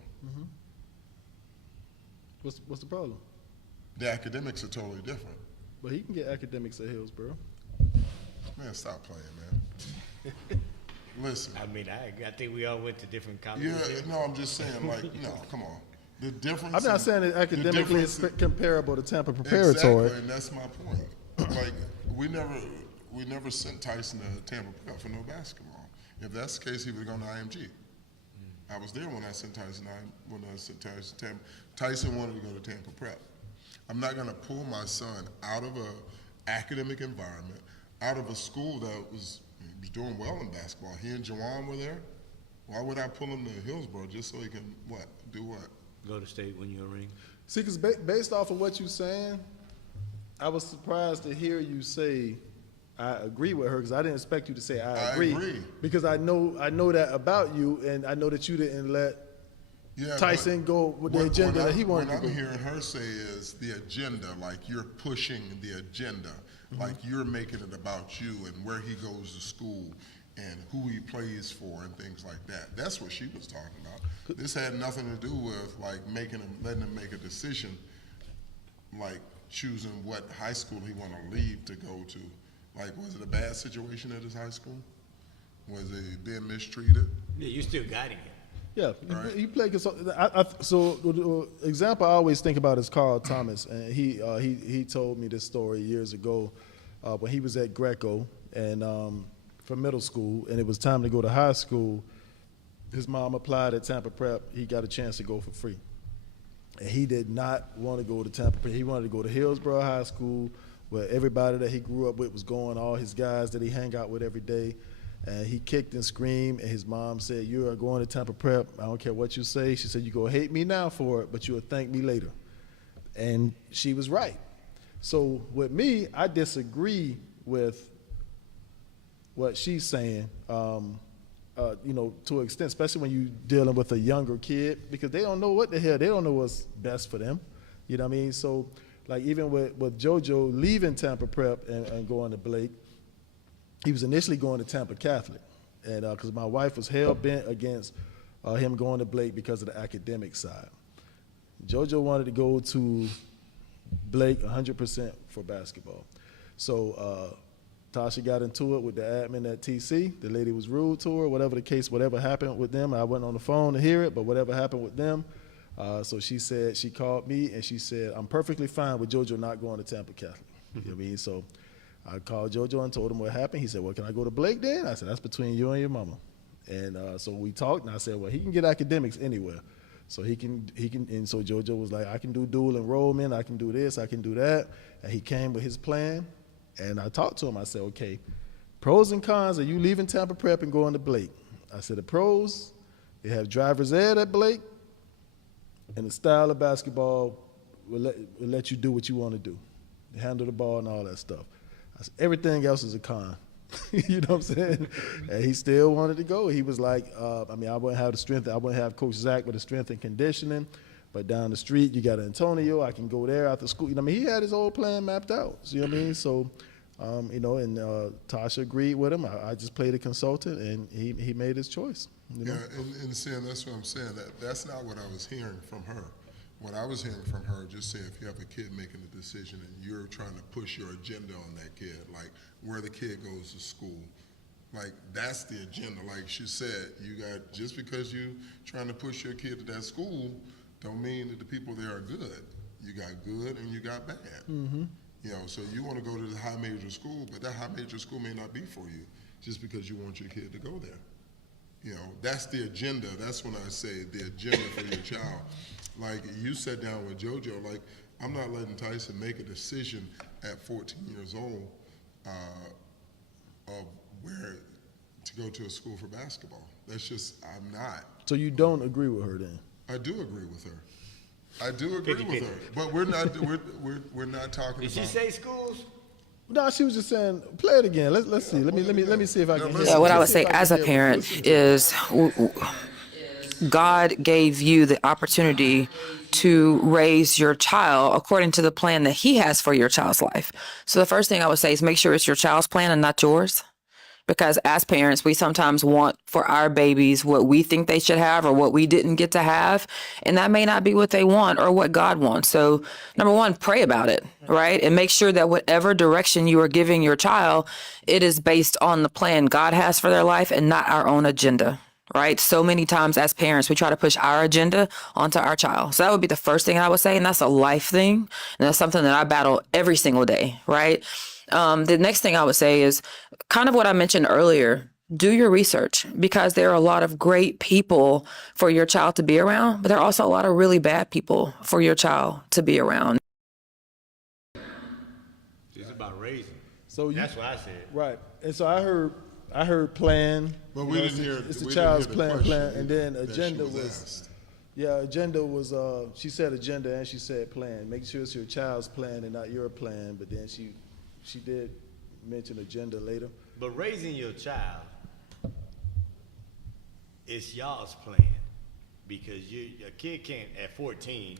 What's the problem? The academics are totally different. But he can get academics at Hillsboro. Man, stop playing, man. Listen. I mean, I think we all went to different colleges. Yeah, no, I'm just saying, like, no, come on. The difference. I'm not saying that academically it's comparable to Tampa Preparatory. Exactly, and that's my point. Like, we never sent Tyson to Tampa Prep for no basketball. If that's the case, he would have gone to IMG. I was there when I sent Tyson. Tampa. Tyson wanted to go to Tampa Prep. I'm not going to pull my son out of an academic environment, out of a school that was doing well in basketball. He and Jawan were there. Why would I pull him to Hillsboro just so he can do what? Go to state, win you a ring. See, because based off of what you're saying, I was surprised to hear you say, I agree with her, because I didn't expect you to say I agree. Because I know that about you, and I know that you didn't let Tyson go with the agenda that he wanted to go. What I'm hearing her say is the agenda, like you're pushing the agenda, like you're making it about you and where he goes to school and who he plays for and things like that. That's what she was talking about. This had nothing to do with like letting him make a decision, like choosing what high school he want to leave to go to. Like, was it a bad situation at his high school? Was he being mistreated? Yeah, you're still guiding him. Yeah, right. He played. So the example I always think about is Carl Thomas, and he told me this story years ago when he was at Greco and for middle school, and it was time to go to high school. His mom applied at Tampa Prep. He got a chance to go for free, and he did not want to go to Tampa Prep. He wanted to go to Hillsboro High School, where everybody that he grew up with was going, all his guys that he hang out with every day. And he kicked and screamed, and his mom said, "You are going to Tampa Prep. I don't care what you say." She said, "You're going to hate me now for it, but you'll thank me later." And she was right. So with me, I disagree with what she's saying, to an extent, especially when you're dealing with a younger kid, because they don't know what the hell, they don't know what's best for them. You know what I mean? So, like, even with JoJo leaving Tampa Prep and going to Blake, he was initially going to Tampa Catholic. And because my wife was hell-bent against him going to Blake because of the academic side. JoJo wanted to go to Blake 100% for basketball. So Tasha got into it with the admin at TC. The lady was rude to her, whatever the case, whatever happened with them. I wasn't on the phone to hear it, but whatever happened with them. So she said, she called me and she said, I'm perfectly fine with JoJo not going to Tampa Catholic. You know what I mean? So I called JoJo and told him what happened. He said, well, can I go to Blake then? I said, that's between you and your mama. And so we talked, and I said, well, he can get academics anywhere. So he can, and so JoJo was like, I can do dual enrollment, I can do this, I can do that. And he came with his plan, and I talked to him. I said, okay, pros and cons of you leaving Tampa Prep and going to Blake. I said, the pros, they have driver's ed at Blake, and the style of basketball will let you do what you want to do, handle the ball and all that stuff. I said, everything else is a con. You know what I'm saying? And he still wanted to go. He was like, I wouldn't have the strength. I wouldn't have Coach Zach with the strength and conditioning. But down the street, you got Antonio. I can go there after school. You know what I mean? He had his whole plan mapped out. You know what I mean? So, Tasha agreed with him. I just played a consultant, and he made his choice. You know? Yeah, and saying that's what I'm saying. That's not what I was hearing from her. What I was hearing from her, just say if you have a kid making a decision and you're trying to push your agenda on that kid, like where the kid goes to school, like that's the agenda. Like she said, you got, just because you trying to push your kid to that school, don't mean that the people there are good. You got good and you got bad. Mm-hmm. You know, so you want to go to the high major school, but that high major school may not be for you just because you want your kid to go there. You know, that's the agenda. That's when I say the agenda for your child. Like you sat down with JoJo, like I'm not letting Tyson make a decision at 14 years old of where to go to a school for basketball. That's just, I'm not. So you don't agree with her then? I do agree with her. I do agree with her, but we're not. We're not talking. Did she say schools? No, she was just saying, play it again. Let's see. Let me see if I can. Yeah, what I would say as a parent is, God gave you the opportunity to raise your child according to the plan that He has for your child's life. So the first thing I would say is make sure it's your child's plan and not yours. Because as parents, we sometimes want for our babies what we think they should have or what we didn't get to have. And that may not be what they want or what God wants. So number one, pray about it, right? And make sure that whatever direction you are giving your child, it is based on the plan God has for their life and not our own agenda, right? So many times as parents, we try to push our agenda onto our child. So that would be the first thing I would say. And that's a life thing. And that's something that I battle every single day, right? The next thing I would say is kind of what I mentioned earlier. Do your research, because there are a lot of great people for your child to be around, but there are also a lot of really bad people for your child to be around. It's about raising. So that's what I said. Right. And so I heard plan. But we didn't hear. It's the we child's didn't hear the plan, and then that she agenda was was. asked. Yeah, agenda was. She said agenda and she said plan. Make sure it's your child's plan and not your plan. But then she did mention agenda later. But raising your child, it's y'all's plan, because a kid can't at 14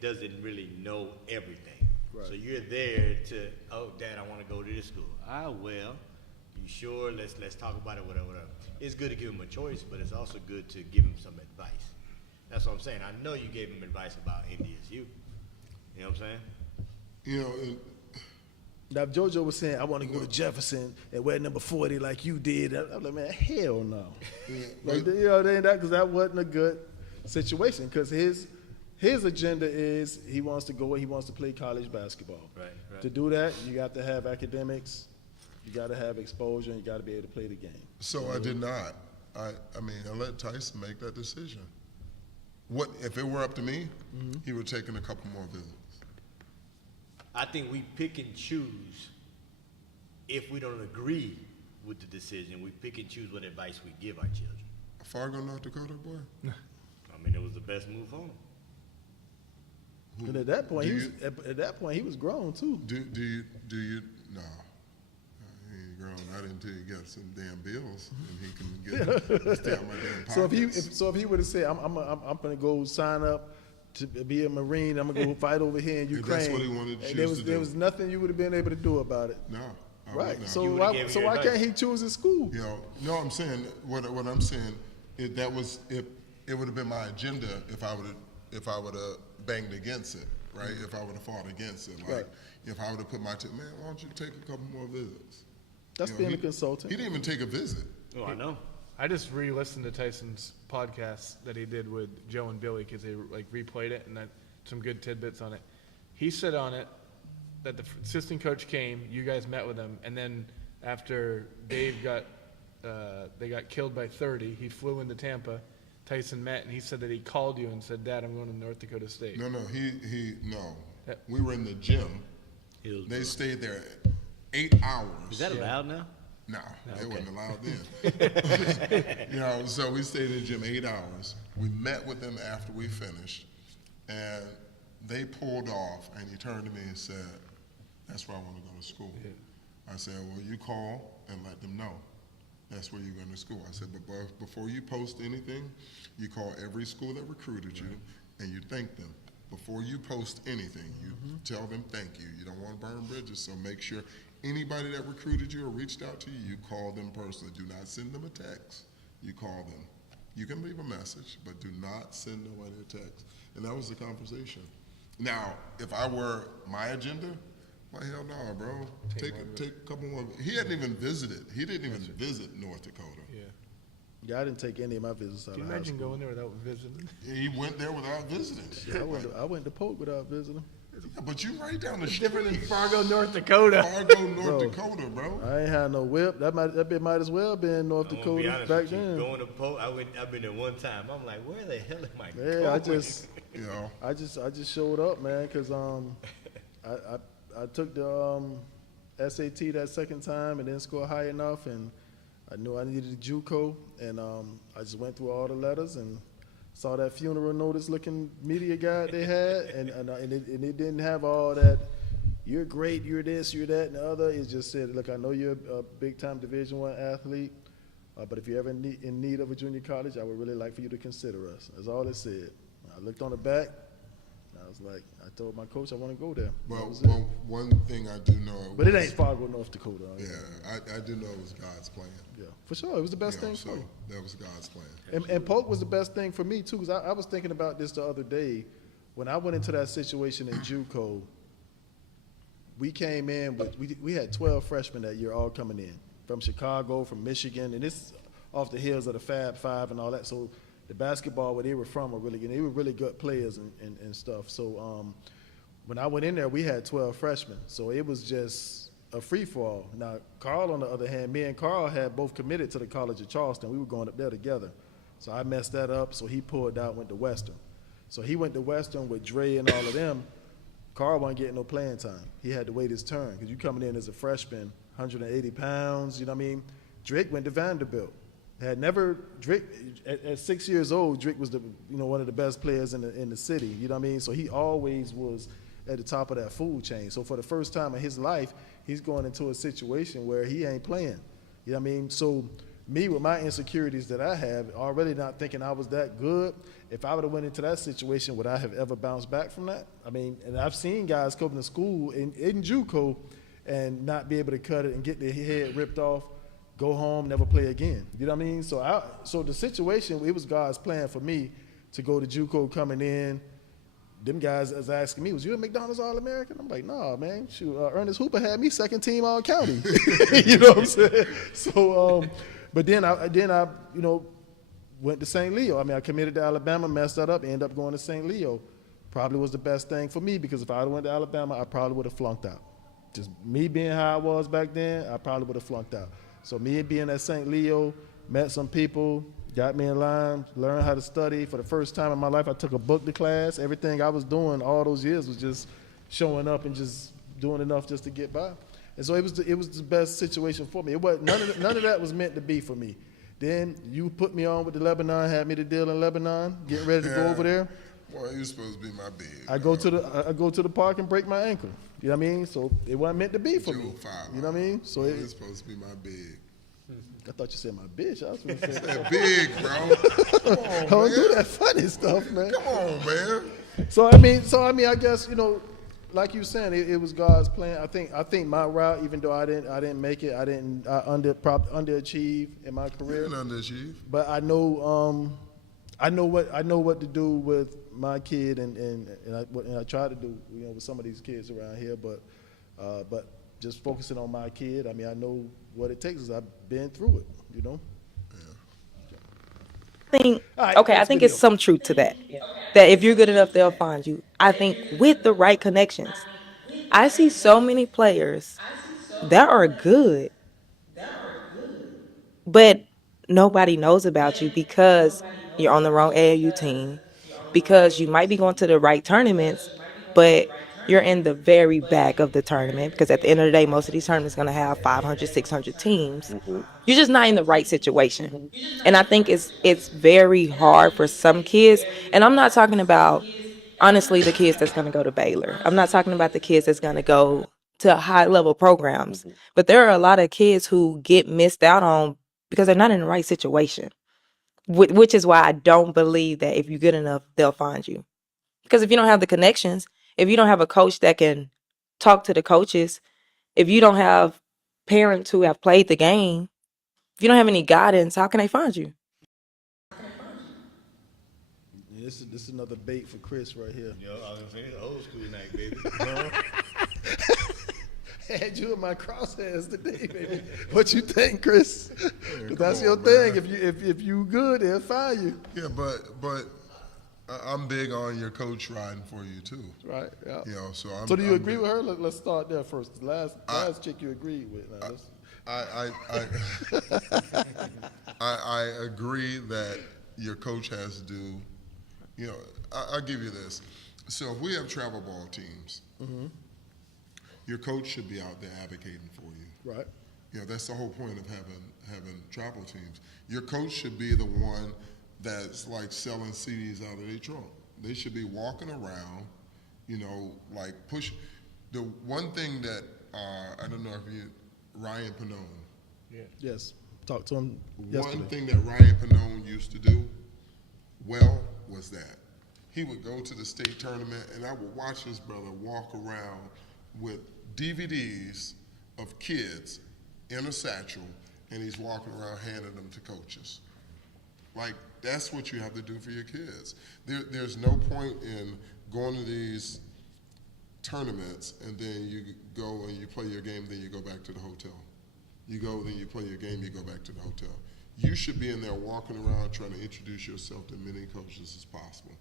doesn't really know everything. Right. So you're there to, oh, Dad, I want to go to this school. Well, you sure? Let's talk about it. Whatever. It's good to give him a choice, but it's also good to give him some advice. That's what I'm saying. I know you gave him advice about NDSU. You know what I'm saying? You know. Now, if JoJo was saying, I want to go to Jefferson and wear number 40 like you did, I'm like, man, hell no. Like, you know, because that wasn't a good situation, because his agenda is he wants to go and he wants to play college basketball. Right. To do that, you got to have academics, you got to have exposure, and you got to be able to play the game. So I did not. I let Tyson make that decision. What if it were up to me? Mm-hmm. He would have taken a couple more visits. I think we pick and choose. If we don't agree with the decision, we pick and choose what advice we give our children. Fargo, North Dakota, boy. I mean, it was the best move home. And at that point, he was grown too. Do you? No, he ain't grown. Not until he got some damn bills and he can stay out my damn pockets. So if he would have said, I'm gonna go sign up to be a Marine, I'm gonna go fight over here in Ukraine. That's what he wanted to choose to do. There was nothing you would have been able to do about it. No. Right. So why can't he choose his school? No, I'm saying what I'm saying. It would have been my agenda if I would have banged against it, right? If I would have fought against it, like if I would have put my man, why don't you take a couple more visits? That's being a consultant. He didn't even take a visit. Oh, I know. I just re-listened to Tyson's podcast that he did with Joe and Billy because they replayed it and that some good tidbits on it. He said on it that the assistant coach came, you guys met with him, and then after Dave they got killed by 30, he flew into Tampa. Tyson met, and he said that he called you and said, "Dad, I'm going to North Dakota State." No, we were in the gym. They stayed there 8 hours. Is that allowed now? No, they wasn't allowed then. So we stayed in the gym 8 hours. We met with them after we finished, and they pulled off, and he turned to me and said, "That's where I want to go to school." Yeah. I said, "Well, you call and let them know. That's where you're going to school." I said, "But before you post anything, you call every school that recruited you, and you thank them. Before you post anything, you tell them thank you. You don't want to burn bridges, so make sure anybody that recruited you or reached out to you, you call them personally. Do not send them a text. You call them. You can leave a message, but do not send nobody a text." And that was the conversation. Now, if I were my agenda, why hell no, bro. Take a couple more. He hadn't even visited. He didn't even visit North Dakota. Yeah, I didn't take any of my visits out of high school. Can you imagine going there without visiting? He went there without visiting. Yeah, I went to Polk without visiting. Yeah, but you right down the street. Different than Fargo, North Dakota. Fargo, North Dakota, bro. I ain't had no whip. That might as well been North Dakota back then. Going to Polk, I've been there one time. I'm like, where the hell am I going? Yeah, I just showed up, man, because I took the SAT that second time and didn't score high enough, and I knew I needed a JUCO, and I just went through all the letters and saw that funeral notice looking media guide they had, and it didn't have all that, you're great, you're this, you're that, and the other. It just said, look, I know you're a big-time Division I athlete, but if you're ever in need of a junior college, I would really like for you to consider us. That's all it said. I looked on the back, and I was like, I told my coach I want to go there. Well, one thing I do know. But it ain't Fargo, North Dakota. Yeah, I do know it was God's plan. Yeah, for sure. It was the best thing for me. That was God's plan. And Polk was the best thing for me, too, because I was thinking about this the other day. When I went into that situation in JUCO, we came in with, we had 12 freshmen that year all coming in from Chicago, from Michigan, and this off the heels of the Fab Five and all that. So the basketball where they were from they were really good players and stuff. So when I went in there, we had 12 freshmen. So it was just a free-for-all. Now, Carl, on the other hand, me and Carl had both committed to the College of Charleston. We were going up there together. So I messed that up, so he pulled out, went to Western. So he went to Western with Dre and all of them. Carl wasn't getting no playing time. He had to wait his turn because you coming in as a freshman, 180 pounds, you know what I mean? Drake went to Vanderbilt. Drake, at 6 years old, Drake was one of the best players in the city, you know what I mean? So he always was at the top of that food chain. So for the first time in his life, he's going into a situation where he ain't playing, you know what I mean? So me, with my insecurities that I have, already not thinking I was that good, if I would have went into that situation, would I have ever bounced back from that? I mean, and I've seen guys come to school in JUCO and not be able to cut it and get their head ripped off, go home, never play again. You know what I mean? So the situation, it was God's plan for me to go to JUCO coming in. Them guys was asking me, was you a McDonald's All-American? I'm like, nah, man. Shoot, Ernest Hooper had me second team all county. You know what I'm saying? So, but then I went to St. Leo. I mean, I committed to Alabama, messed that up, ended up going to St. Leo. Probably was the best thing for me because if I went to Alabama, I probably would have flunked out. Just me being how I was back then, I probably would have flunked out. So me being at St. Leo, met some people, got me in line, learned how to study. For the first time in my life, I took a book to class. Everything I was doing all those years was just showing up and just doing enough just to get by. And so it was the best situation for me. It was none of that was meant to be for me. Then you put me on with the Lebanon, had me to deal in Lebanon, getting ready to go over there. Boy, you're supposed to be my big. I go to the park and break my ankle. You know what I mean? So it wasn't meant to be for me. You know what I mean? So you're supposed to be my big. I thought you said my bitch. I was going to say that big, bro. Come on, don't do that funny stuff, man. Come on, man. So I mean, I guess, you know, like you were saying, it was God's plan. I think my route, even though I didn't make it, I underachieved in my career. You didn't underachieve. But I know what to do with my kid, and I try to do, you know, with some of these kids around here. But just focusing on my kid, I mean, I know what it takes. I've been through it, you know. I think it's some truth to that. That if you're good enough, they'll find you. I think with the right connections, I see so many players that are good, but nobody knows about you because you're on the wrong AAU team, because you might be going to the right tournaments, but you're in the very back of the tournament, because at the end of the day, most of these tournaments are going to have 500, 600 teams. You're just not in the right situation. And I think it's very hard for some kids. And I'm not talking about, honestly, the kids that's going to go to Baylor. I'm not talking about the kids that's going to go to high-level programs. But there are a lot of kids who get missed out on because they're not in the right situation, which is why I don't believe that if you're good enough, they'll find you. Because if you don't have the connections, if you don't have a coach that can talk to the coaches, if you don't have parents who have played the game, if you don't have any guidance, how can they find you? Yeah, this is another bait for Chris right here. Yo, I was saying old school night, baby. Had you in my crosshairs today, baby. What you think, Chris? That's your thing. If you good, they'll find you. Yeah, but I'm big on your coach riding for you too. Right. Yeah. You know, so do you agree with her? Let's start there first. The last chick you agreed with. I agree that your coach has to do. You know, I'll give you this. So if we have travel ball teams, your coach should be out there advocating for you. Right. You know, that's the whole point of having travel teams. Your coach should be the one that's like selling CDs out of their trunk. They should be walking around, you know, like push. The one thing that I don't know if Ryan Pannone. Yeah. Yes. Talked to him yesterday. One thing that Ryan Pannone used to do well was that he would go to the state tournament, and I would watch his brother walk around with DVDs of kids in a satchel, and he's walking around handing them to coaches. Like, that's what you have to do for your kids. There's no point in going to these tournaments and then you go and you play your game, then you go back to the hotel. You go, then you play your game, you go back to the hotel. You should be in there walking around trying to introduce yourself to many coaches as possible.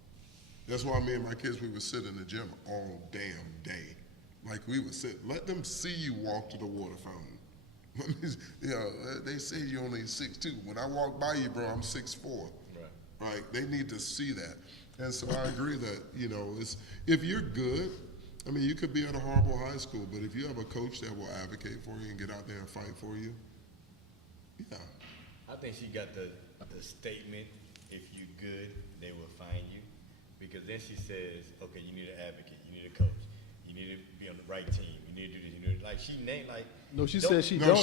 That's why me and my kids, we would sit in the gym all damn day. Like, we would sit, let them see you walk to the water fountain. You know, they say you're only 6'2". When I walk by you, bro, I'm 6'4". Right? They need to see that. And so I agree that, you know, if you're good, I mean, you could be at a horrible high school, but if you have a coach that will advocate for you and get out there and fight for you, yeah. I think she got the statement, if you good, they will find you. Because then she says, okay, you need an advocate, you need a coach, you need to be on the right team, you need to do this, you need to, like, she named, like. No, she said she don't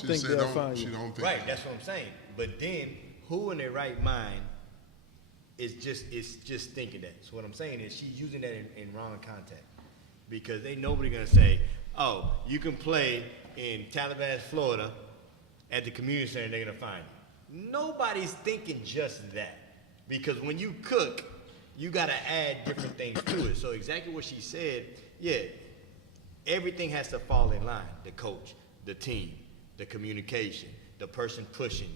think they'll find you. Right, that's what I'm saying. But then, who in their right mind is just thinking that? So what I'm saying is she's using that in wrong context. Because ain't nobody gonna say, oh, you can play in Tallahassee, Florida at the community center, they're gonna find you. Nobody's thinking just that. Because when you cook, you gotta add different things to it. So exactly what she said, yeah, everything has to fall in line. The coach, the team, the communication, the person pushing you.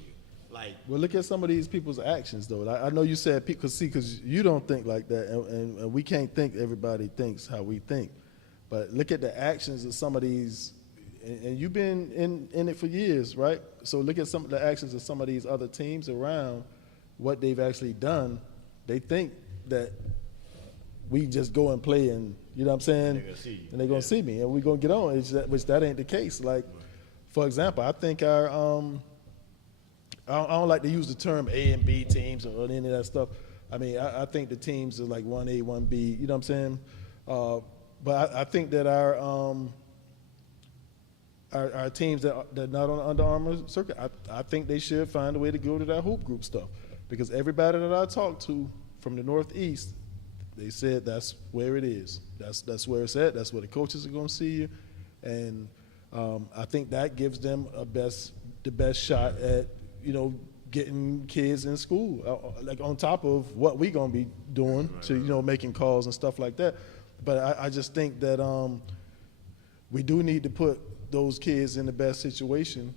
Like, well, look at some of these people's actions, though. I know you said because you don't think like that, and we can't think everybody thinks how we think. But look at the actions of some of these, and you've been in it for years, right? So look at some of the actions of some of these other teams around, what they've actually done. They think that we just go and play, and you know what I'm saying? And they're gonna see me, and we're gonna get on. Which that ain't the case. Like, for example, I think our I don't like to use the term A and B teams or any of that stuff, I mean, I think the teams are like 1A, 1B. You know what I'm saying? But I think that our teams that are not on the Under Armour circuit, I think they should find a way to go to that hoop group stuff, because everybody that I talked to from the Northeast, they said that's where it is. That's where it's at. That's where the coaches are going to see you, and I think that gives them the best shot at getting kids in school, like on top of what we're going to be doing to making calls and stuff like that. But I just think that we do need to put those kids in the best situation,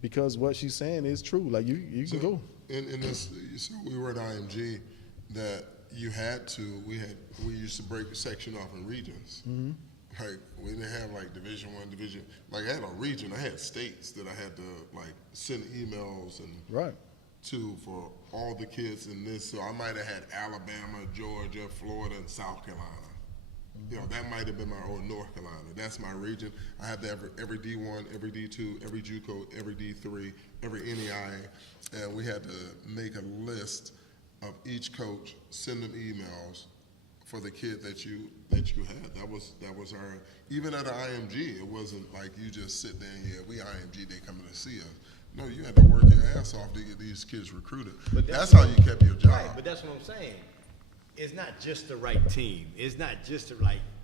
because what she's saying is true. Like you can go. In this, so we were at IMG that you had to. We used to break the section off in regions. Mm-hmm. Like we didn't have like Division I, Division. Like I had a region. I had states that I had to like send emails and to for all the kids in this. So I might have had Alabama, Georgia, Florida, and South Carolina. That might have been my own North Carolina. That's my region. I have to have every D1, every D2, every JUCO, every D3, every NEI, and we had to make a list of each coach, send them emails for the kid that you had. That was our, even at IMG, it wasn't like you just sit there and we IMG, they coming to see us. No, you had to work your ass off to get these kids recruited. But that's how you kept your job. Right, but that's what I'm saying. It's not just the right team. It's not just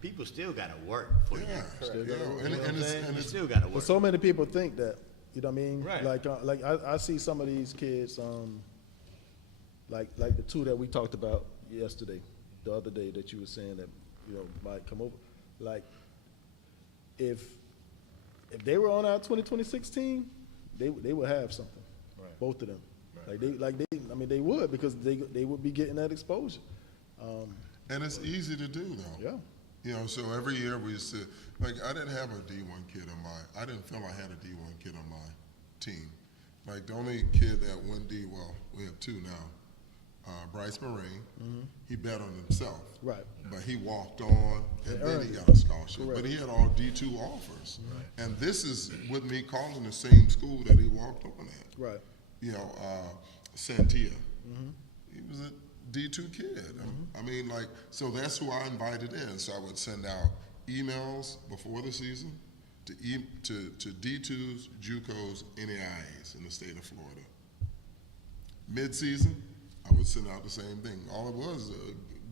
people still got to work for you. And still got to work. But so many people think that, you know what I mean? Right. Like I see some of these kids, like the two that we talked about yesterday, the other day that you were saying that might come over. Like if they were on our 2026 team, they would have something. Right. Both of them. Right. They would, because they would be getting that exposure. And it's easy to do though. Yeah. So every year we used to, I didn't have a D1 kid I didn't feel I had a D1 kid on my team. Like the only kid that went we have two now. Bryce Moraine, he bet on himself. Right. But he walked on, and then he got a scholarship. Correct. But he had all D2 offers. Right. And this is with me calling the same school that he walked on at. Right. Santia. He was a D2 kid. I mean, so that's who I invited in. So I would send out emails before the season to D2s, JUCOs, NAIAs in the state of Florida. Mid-season, I would send out the same thing. All it was,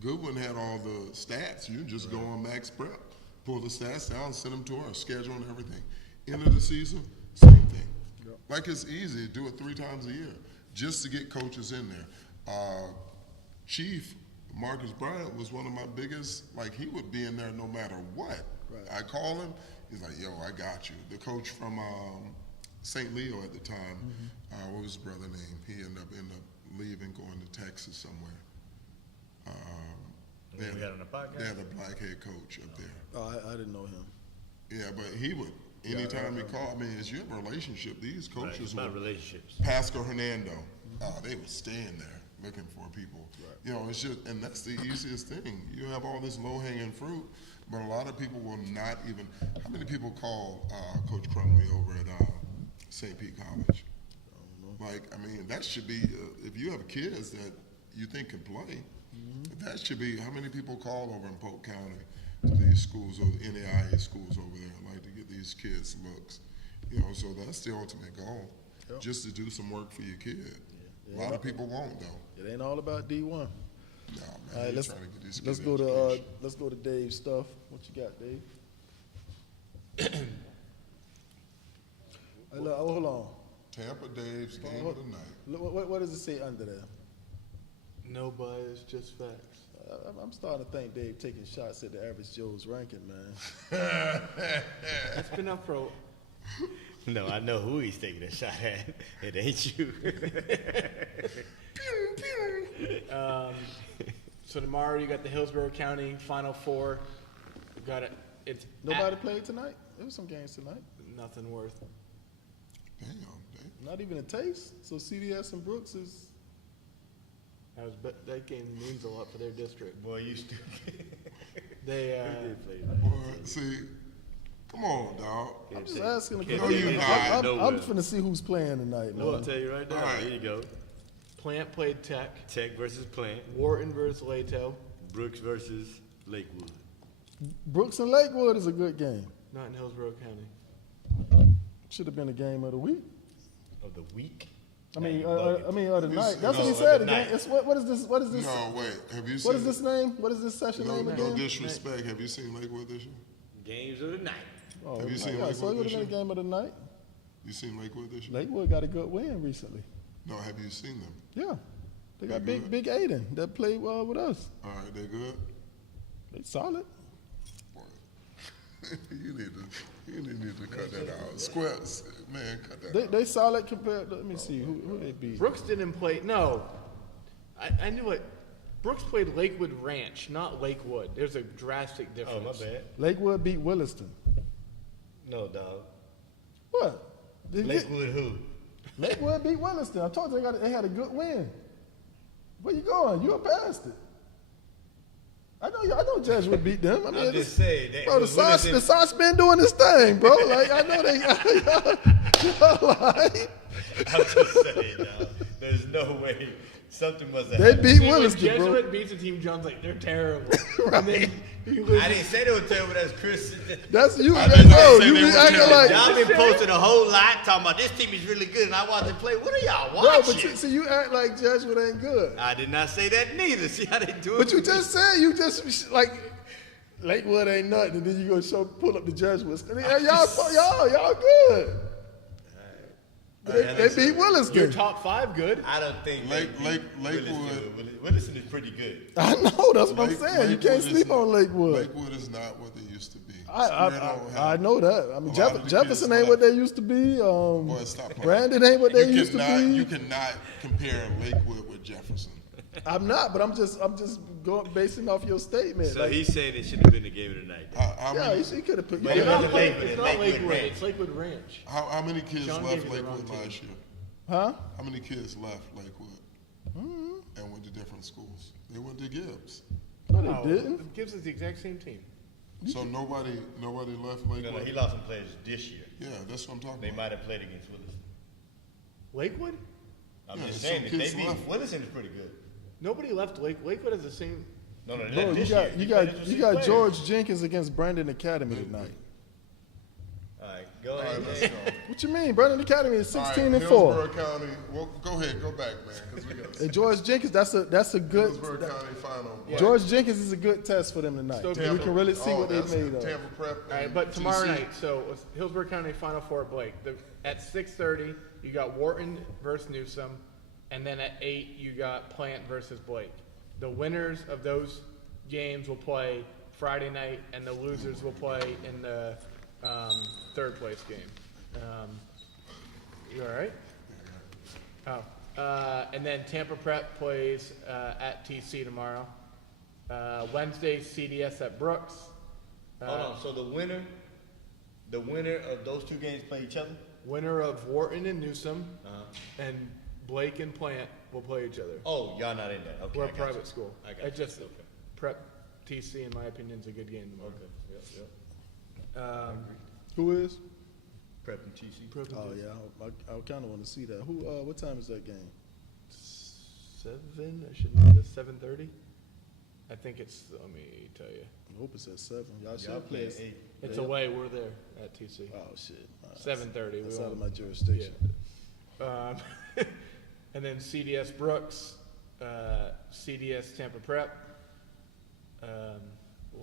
Goodwin had all the stats. You just go on Max Prep, pull the stats down, send them to her, schedule and everything. End of the season, same thing. Yep. Like it's easy, do it 3 times a year just to get coaches in there. Chief Marcus Bryant was one of my biggest, he would be in there no matter what. Right. I call him, he's like, yo, I got you. The coach from St. Leo at the time, what was his brother's name? He ended up leaving, going to Texas somewhere. They had a black head coach up there. Oh, I didn't know him. Yeah, but he would, anytime he called me, it's your relationship. These coaches were relationships. Pascal Hernando, they would stand there looking for people. Right. It's just, and that's the easiest thing. You have all this low-hanging fruit, but a lot of people will not even. How many people call Coach Crumley over at St. Pete College? That should be, if you have kids that you think can play, that should be, how many people call over in Polk County to these schools, or NAIA schools over there, to get these kids looks. So that's the ultimate goal, just to do some work for your kid. Yeah. A lot of people won't, though. It ain't all about D1. No, man. All right, let's go to Dave's stuff. What you got, Dave? Hold on. Tampa Dave's game of the night. What does it say under there? No bias, just facts. I'm starting to think Dave taking shots at the average Joe's ranking, man. It's been up for. No, I know who he's taking a shot at. It ain't you. So tomorrow you got the Hillsborough County Final Four. You got it. It's nobody played tonight. There was some games tonight. Nothing worth. Damn. Not even a taste. So CDS and Brooks is. That game means a lot for their district. Boy, you stupid. They see. Come on, dog. I'm just asking. No, you're not. I'm finna see who's playing tonight. No, I'll tell you right now. Right. Here you go. Plant played Tech. Tech versus Plant. Wharton versus Lato. Brooks versus Lakewood. Brooks and Lakewood is a good game. Not in Hillsborough County. Should have been a game of the week. Of the week? Of the night. That's what he said again. It's, what is this? What is this? No, wait. Have you seen? What is this name? What is this session name again? No disrespect. Have you seen Lakewood this year? Games of the night. Oh, Have you seen yeah, Lakewood so it would this have been a year? game of the night. You seen Lakewood this year? Lakewood got a good win recently. No, have you seen them? Yeah. They got They big Aiden that played well with us. All right, they good? They solid. You need to cut that out. Squares, man, cut that out. They solid compared to, let me see, who they beat. Brooks didn't play. No. I knew it. Brooks played Lakewood Ranch, not Lakewood. There's a drastic difference. Oh, my bad. Lakewood beat Williston. No, dog. What? Lakewood who? Lakewood beat Williston. I told you they had a good win. Where you going? You past it. I know Jesuit beat them. I mean, I'm just saying. Bro, the Sox been doing this thing, bro. Like, I know they y'all like. I'm just saying, dog. There's no way. Something must have They happened. beat When Williston, bro. Jesuit beats a team, John's like, they're terrible. Right. And then I didn't say they were terrible. That's Chris. That's you. I did not No, say you they be were acting terrible. like. Y'all been posting a whole lot talking about this team is really good and I want to play. What are y'all No, watching? but you act like Jesuit ain't good. I did not say that neither. See how they do it? But you just said like Lakewood ain't nothing, and then you go pull up the Jesuits. And y'all good. They beat Williston. You're top 5 good. I don't think Lakewood. Williston is pretty good. I know, that's what I'm saying. You can't sleep on Lakewood. Lakewood is not what they used to be. I know that. I mean, A lot of the Jefferson kids ain't what they used to be. Boy, stop playing. Brandon ain't what they used to be. You cannot compare Lakewood with Jefferson. I'm not, but I'm just going basing off your statement. So like, he's saying it should have been the game of the night. How he could have put. But It's it not wasn't Lakewood. Lakewood. It's not Lakewood Lakewood. Ranch. It's Lakewood Ranch. How many kids John left gave you the wrong Lakewood team. last year? Huh? How many kids left Lakewood and went to different schools? They went to Gibbs. No, they didn't. Gibbs is the exact same team. So nobody left Lakewood. No, he lost some players this year. Yeah, that's what I'm talking They about. might have played against Williston. Lakewood? I'm Yeah, just some saying, if they kids beat left. Williston is pretty good. Nobody left Lakewood has the same. No, they Bro, left you this got year. you got George Jenkins against Brandon Academy tonight. All right, go All ahead. right, let's man. go. What you mean? Brandon Academy is All right, 16 and 4. Hillsborough County. Well, go ahead, go back, man, because we got And George Jenkins, that's a good. Hillsborough County final. George Jenkins is a good test for them tonight. So we can really see what they've that's made of. Tampa Prep. All right, and but tomorrow GC. night, so with Hillsborough County Final Four at Blake. At 6:30, you got Wharton versus Newsom, and then at 8, you got Plant versus Blake. The winners of those games will play Friday night, and the losers will play in the third place game. You all right? Oh. And then Tampa Prep plays at TC tomorrow. Wednesday, CDS at Brooks. Hold on. So the winner of those two games play each other? Winner of Wharton and Newsom, and Blake and Plant will play each other. Oh, y'all not in that. Okay. We're I a got private you. school. I got It's you. just Prep TC, in my opinion, is a good game tomorrow. Okay. Yep. Who is? Prep and TC. Prep and Oh TC. yeah, I kind of want to see that. Who? What time is that game? 7. I should know this. 7:30. I think it's. Let me tell you. I hope it's at 7. Y'all Y'all should play play. at 8. It's away. We're there at TC. Oh shit. All right. 7:30. That's we out of won't- my jurisdiction. Yeah. And then CDS Brooks, CDS Tampa Prep. We'll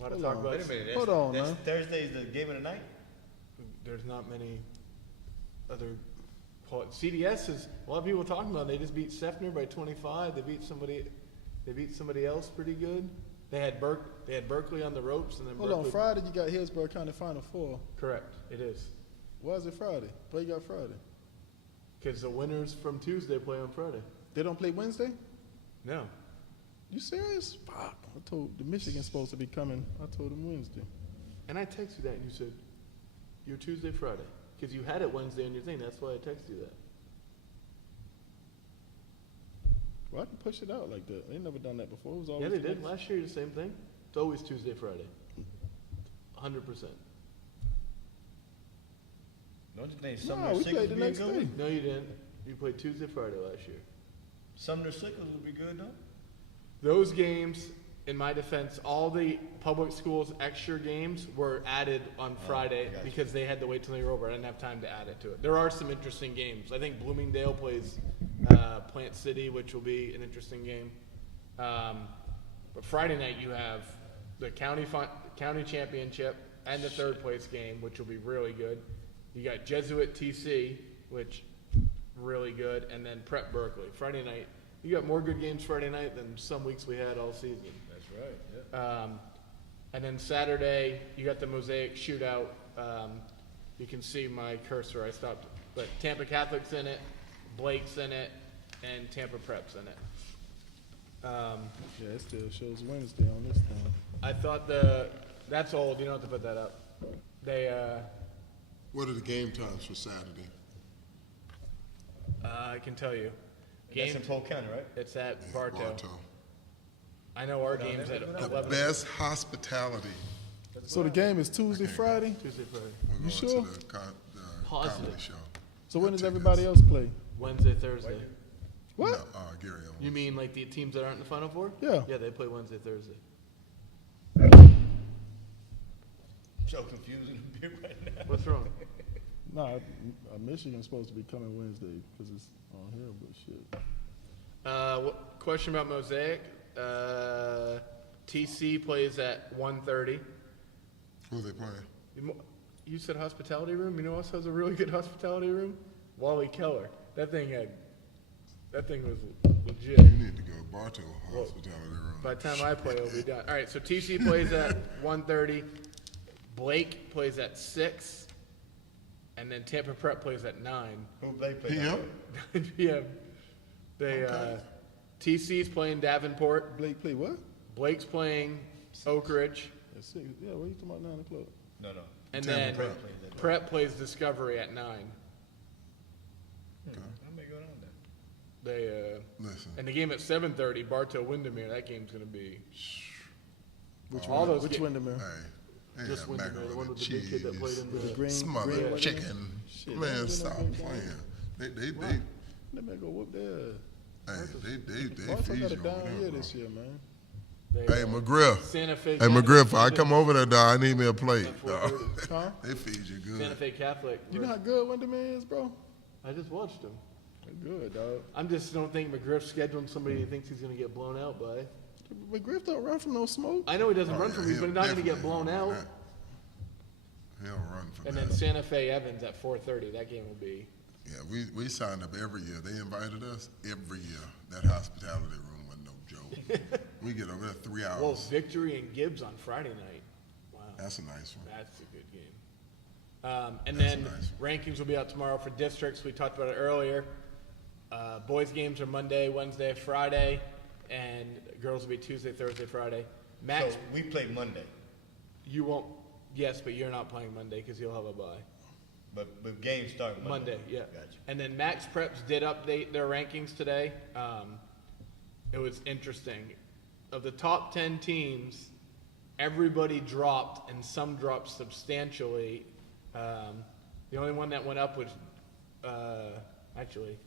have to Hold talk on. about. Wait a minute. Hold on, that's man. Thursday's the game of the night? There's not many other. CDS is a lot of people talking about. They just beat Sefner by 25. They beat somebody else pretty good. They had Berkeley on the ropes, and then Hold Berkeley, on, Friday you got Hillsborough County Final Four. Correct, it is Why is it Friday? Why you got Friday? because the winners from Tuesday play on Friday. They don't play Wednesday? No, You serious? Fuck. I told the Michigan's supposed to be coming. I told them Wednesday. and I texted you that, and you said you're Tuesday, Friday, because you had it Wednesday on your thing. That's why I texted you that. Why did you push it out like that? They never done that before. It was always Yeah, they the did next- last year. The same thing. It's always Tuesday, Friday. 100%. Don't you think No, Summer we Six played would the be a next good day. one? No, you didn't. You played Tuesday, Friday last year. Sumner Sickles would be good, though. Those games, in my defense, all the public schools' extra games were added on Friday because they had to wait till they were over. I didn't have time to add it to it. There are some interesting games. I think Bloomingdale plays Plant City, which will be an interesting game. But Friday night you have the county championship and the third place game, which will be really good. You got Jesuit TC, which really good, and then Prep Berkeley. Friday night, you got more good games Friday night than some weeks we had all season. That's right. Yeah. And then Saturday, you got the Mosaic Shootout. You can see my cursor. I stopped, but Tampa Catholic's in it, Blake's in it, and Tampa Prep's in it. Yeah, it still shows Wednesday on this thing. I thought that's old. You don't have to put that up. What are the game times for Saturday? I can tell you. That's in Polk County, right? It's at Bartow. Bartow. I know our game's at The 11. best hospitality. So the game is Tuesday, Friday? Tuesday, Friday. We're You going sure? to the Positive. comedy show. So when does everybody else play? Wednesday, Thursday. What? No, Gary Owens. You mean like the teams that aren't in the Final Four? Yeah. Yeah, they play Wednesday, Thursday. So confusing right now. What's wrong? Nah, Michigan's supposed to be coming Wednesday because it's on here, but shit. Question about Mosaic. TC plays at 1:30. Who are they playing? You said hospitality room. You know who else has a really good hospitality room? Wally Keller. That thing was legit. You need to go to Bartow hospitality room. By the time I play, it'll be done. All right, so TC plays at 1:30. Blake plays at 6. And then Tampa Prep plays at 9. Who Blake play? PM? 9 p.m. TC's playing Davenport. Blake play what? Blake's playing Oak Ridge. At 6. Yeah, what are you talking about 9 o'clock? No. And Tampa then Prep. Prep plays Discovery at 9. I may go down there. Listen. And the game at 7:30, Bartow Windermere. That game's going to be. Which all one? those Which ga- Windermere? Hey, they Just have Windermere, the one with the big kid that played in With the the. green smothered Windermere? chicken. Shit, Man, that stop Windermere playing. They Let me go whoop their. they Bartow feed got you a down over year there, this year, man. Hey, McGriff. Santa Fe. Hey, Catholic McGriff, I played come over there, dog. I need me a plate. At Huh? They feed you Santa good. Fe Catholic. You know how good Windermere is, bro? I just watched him. They're good, dog. I just don't think McGriff's scheduling somebody he thinks he's going to get blown out by. McGriff don't run from no smoke. I know he doesn't run yeah, from me, he'll but he's not going to get definitely blown run out. that. He'll run from And that. then Santa Fe Evans at 4:30. That game will be. Yeah, we signed up every year. They invited us every year. That hospitality room wasn't no joke. We get over there 3 hours. Well, Victory and Gibbs on Friday night. Wow. That's a nice one. That's a good game. And That's then nice. rankings will be out tomorrow for districts. We talked about it earlier. Boys games are Monday, Wednesday, Friday, and girls will be Tuesday, Thursday, Friday. Max, So we play Monday, you won't. Yes, but you're not playing Monday because you'll have a bye. but games start Monday, yeah. Gotcha. And then Max Preps did update their rankings today. It was interesting. Of the top 10 teams, everybody dropped, and some dropped substantially. The only one that went up was, actually,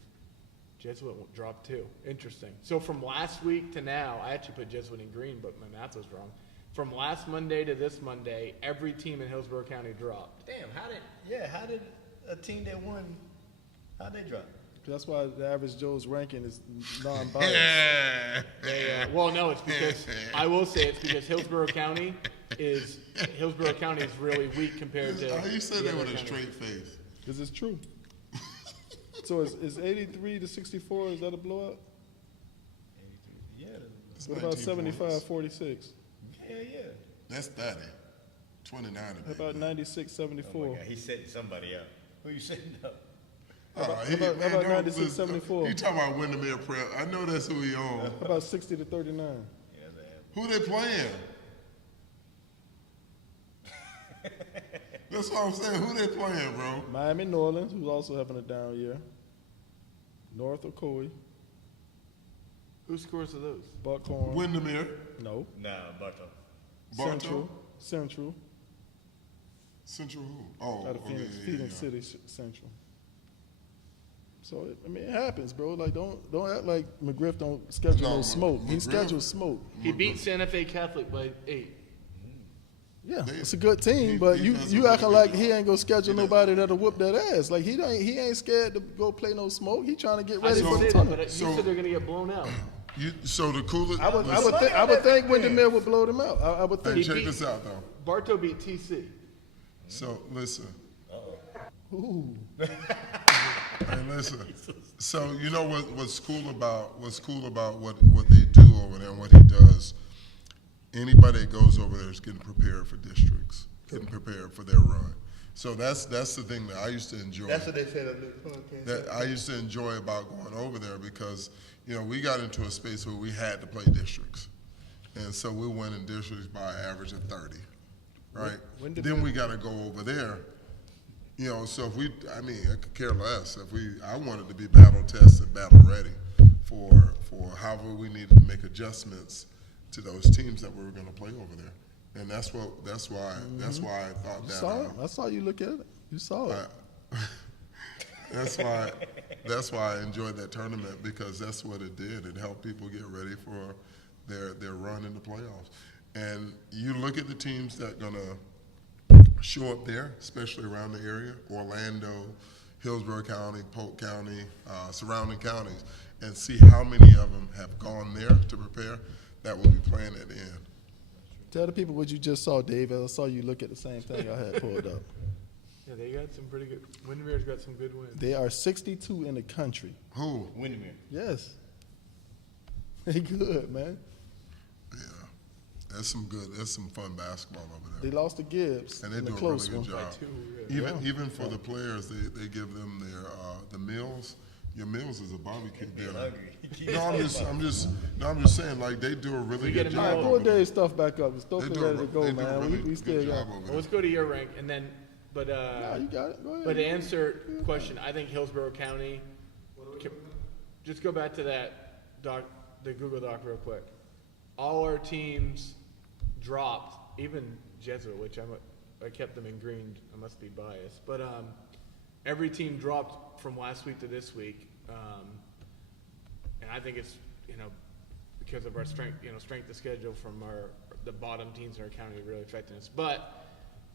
Jesuit dropped too. Interesting. So from last week to now, I actually put Jesuit in green, but my math was wrong. From last Monday to this Monday, every team in Hillsborough County dropped. Damn, how did a team that won, how'd they drop? That's why the average Joe's ranking is non-biased. Well, no, it's because I will say it's because Hillsborough County is really weak compared to. How you said the that other with a counties. straight face? Because it's true. So is 83 to 64, is that a blowout? Yeah. It's What about 19 points. 75-46? Yeah. That's 30. 29 How to be. about 96-74? Oh my God, he's setting somebody up. Who you setting up? How about 96-74? You talking about Windermere Prep? I know that's who he on. How about 60-39? Yeah, man. Who they playing? That's what I'm saying. Who they playing, bro? Miami Norlands, who's also having a down year. North Ocoee. Who scores of those? Buckhorn. Windermere. No. Nah, Bartow. Central. Central. Central who? Oh, Out of okay, Phoenix, yeah, Phoenix yeah. City Central. So it happens, bro. Like don't act like McGriff don't schedule no smoke. He schedules smoke. He beat Santa Fe Catholic by 8. Yeah, it's a good team, but you acting like he ain't gonna schedule nobody that'll whoop that ass. Like he ain't scared to go play no smoke. He trying to get ready for the tournament. But you said they're gonna get blown out. So the coolest. I would think Windermere would blow them out. I would think. Hey, check this out though. Bartow beat TC. So listen. Ooh. Hey, listen. So you know what's cool about what they do over there and what he does. Anybody that goes over there is getting prepared for districts, getting prepared for their run. So that's the thing that I used to enjoy. That's what they said on the podcast. That I used to enjoy about going over there because we got into a space where we had to play districts, and so we went in districts by an average of 30, right? Then we got to go over there. So if I could care less. I wanted to be battle tested, battle ready for however we needed to make adjustments to those teams that we were going to play over there, and that's why I thought that. I saw you look at it. You saw it. That's why I enjoyed that tournament because that's what it did. It helped people get ready for their run in the playoffs. And you look at the teams that are going to show up there, especially around the area, Orlando, Hillsborough County, Polk County, surrounding counties, and see how many of them have gone there to prepare. That will be playing at the end. Tell the people what you just saw, David. I saw you look at the same thing I had pulled up. Yeah, they got some pretty good. Windermere's got some good wins. They are 62 in the country. Who? Windermere. Yes. They good, man. Yeah, that's some fun basketball over there. They lost to Gibbs, and they do a really good job. Even for the players, they give them the meals. Your meals is a barbecue dinner. I'm just saying, like they do a really good job. Pull Dave's stuff back up. We're still ready to go, man. We still got. Well, let's go to your rank, and then, no, you got it. Go ahead. But to answer question, I think Hillsborough County. Just go back to that the Google Doc real quick. All our teams dropped, even Jesuit, which I kept them in green. I must be biased, but every team dropped from last week to this week, and I think it's because of our strength of schedule from the bottom teams in our county really affecting us. But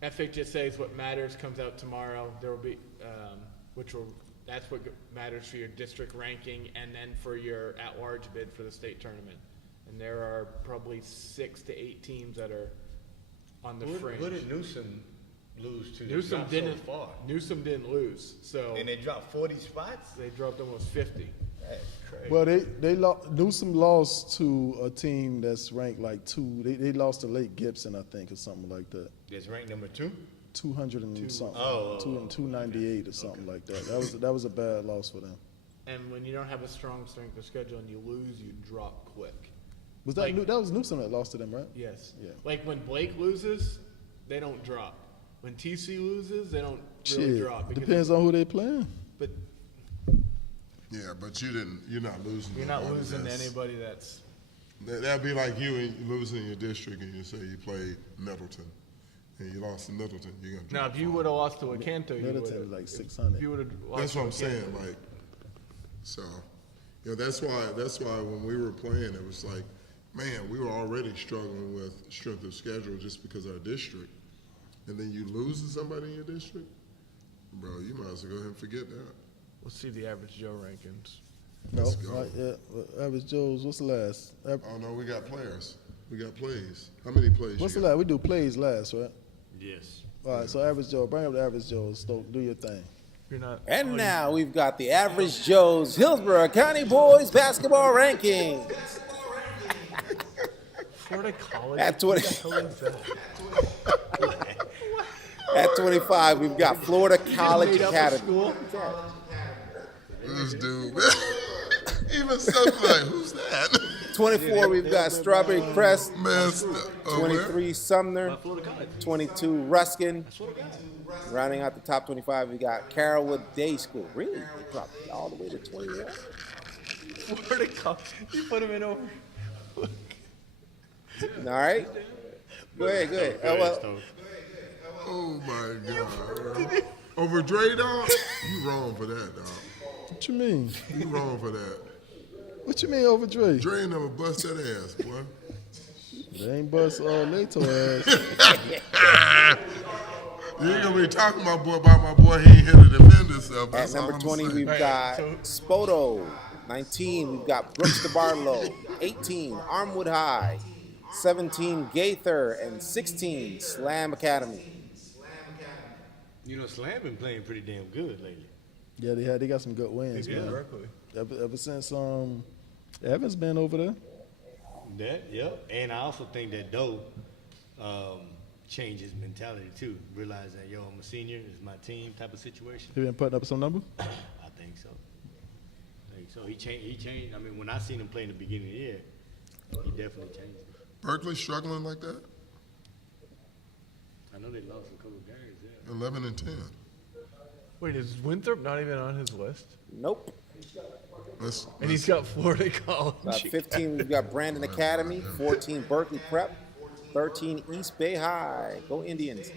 FHSA is what matters. Comes out tomorrow. There will be that's what matters for your district ranking, and then for your at-large bid for the state tournament. And there are probably 6 to 8 teams that are on the fringe. Who did Newsom lose to? Newsom didn't lose. So and they dropped 40 spots. They dropped almost 50. That's crazy. Well, Newsom lost to a team that's ranked like 2. They lost to Lake Gibson, I think, or something like that. It's ranked number 2. 200 and something. 298 or something like that. That was a bad loss for them. And when you don't have a strong strength of schedule and you lose, you drop quick. Was that that was Newsom that lost to them, right? Yes. Yeah. Like when Blake loses, they don't drop. When TC loses, they don't really drop. Depends on who they playing. But yeah, but you're not losing. You're not losing to anybody that's. That'd be like you losing in your district and you say you played Middleton. And you lost to Middleton, you're gonna drop. Now, if you would have lost to Acanto, Middleton was like 600. If you would have lost that's what I'm to saying. Acanto. Like, so, that's why when we were playing, it was like, man, we were already struggling with strength of schedule just because of our district, and then you lose to somebody in your district, bro. You might as well go ahead and forget that. Let's see the average Joe rankings. Let's go. Right, yeah. Average Joe's. What's the last? Oh no, we got players. We got plays. How many plays? What's the last? We do plays last, right? Yes. All right, so Average Joe, bring up the Average Joe's. Stoke, do your thing. You're not. And now we've got the Average Joe's Hillsborough County Boys Basketball Rankings. Florida College. At 20. At 25, we've got Florida College Academy. This dude, man. Even something like, who's that? 24, we've got Strawberry Crest. 23, Where? Sumner. 22, Ruskin. Rounding out the top 25, we got Carrollwood Day School. Really? They dropped all the way to 21? Florida College. You put him in over. All right. Go ahead. Oh, my God. Over Dre, dog? You wrong for that, dog. What you mean? You wrong for that. What you mean over Dre? Dre ain't never bust that ass, boy. They ain't bust Leto ass. You ain't gonna be talking about my boy. He ain't here to defend himself. At number 20, we've got Spoto. 19, we've got Brooks DeBarlow. 18, Armwood High. 17, Gaither. And 16, Slam Academy. You know, Slam been playing pretty damn good lately. Yeah, they got some good wins, man. Berkeley. Ever since Evans been over there. Yep. And I also think that Doe changed his mentality too, realizing that, I'm a senior, it's my team type of situation. He been putting up some numbers? I think so. He changed. I mean, when I seen him play in the beginning of the year, he definitely changed. Berkeley struggling like that? I know they lost a couple of games, 11 and 10. Wait, is Winthrop not even on his list? Nope. And he's got Florida College. 15, we've got Brandon Academy. 14, Berkeley Prep. 13, East Bay High. Go Indians.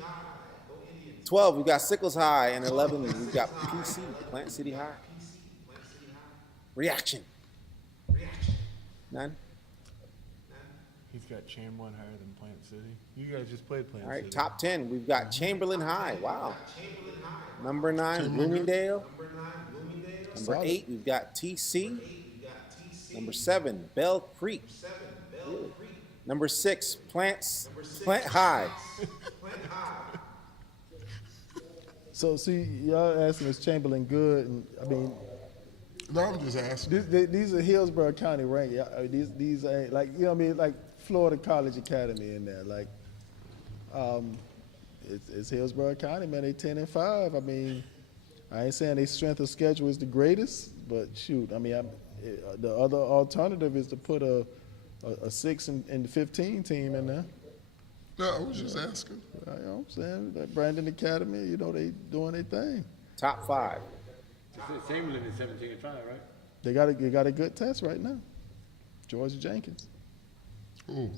12, we've got Sickles High. And 11, we've got PC, Plant City High. Reaction. None? He's got Chamberlain higher than Plant City. You guys just played Plant All right, City. top 10, we've got Chamberlain High. Wow. Number 9, Bloomingdale. Number 8, we've got TC. Number 7, Bell Creek. Number 6, Plant High. So, see, y'all asking is Chamberlain good? And I mean, no, I'm just asking. These are Hillsborough County ranked. These ain't like, you know what I mean, like Florida College Academy in there. Like, it's Hillsborough County, man. They 10-5. I mean, I ain't saying their strength of schedule is the greatest, but shoot, I mean, the other alternative is to put a 6 and 15 team in there. No, I was just asking. You know what I'm saying? That Brandon Academy, they doing their thing. Top 5. Chamberlain is 17-5, right? They got a good test right now. George Jenkins. Ooh.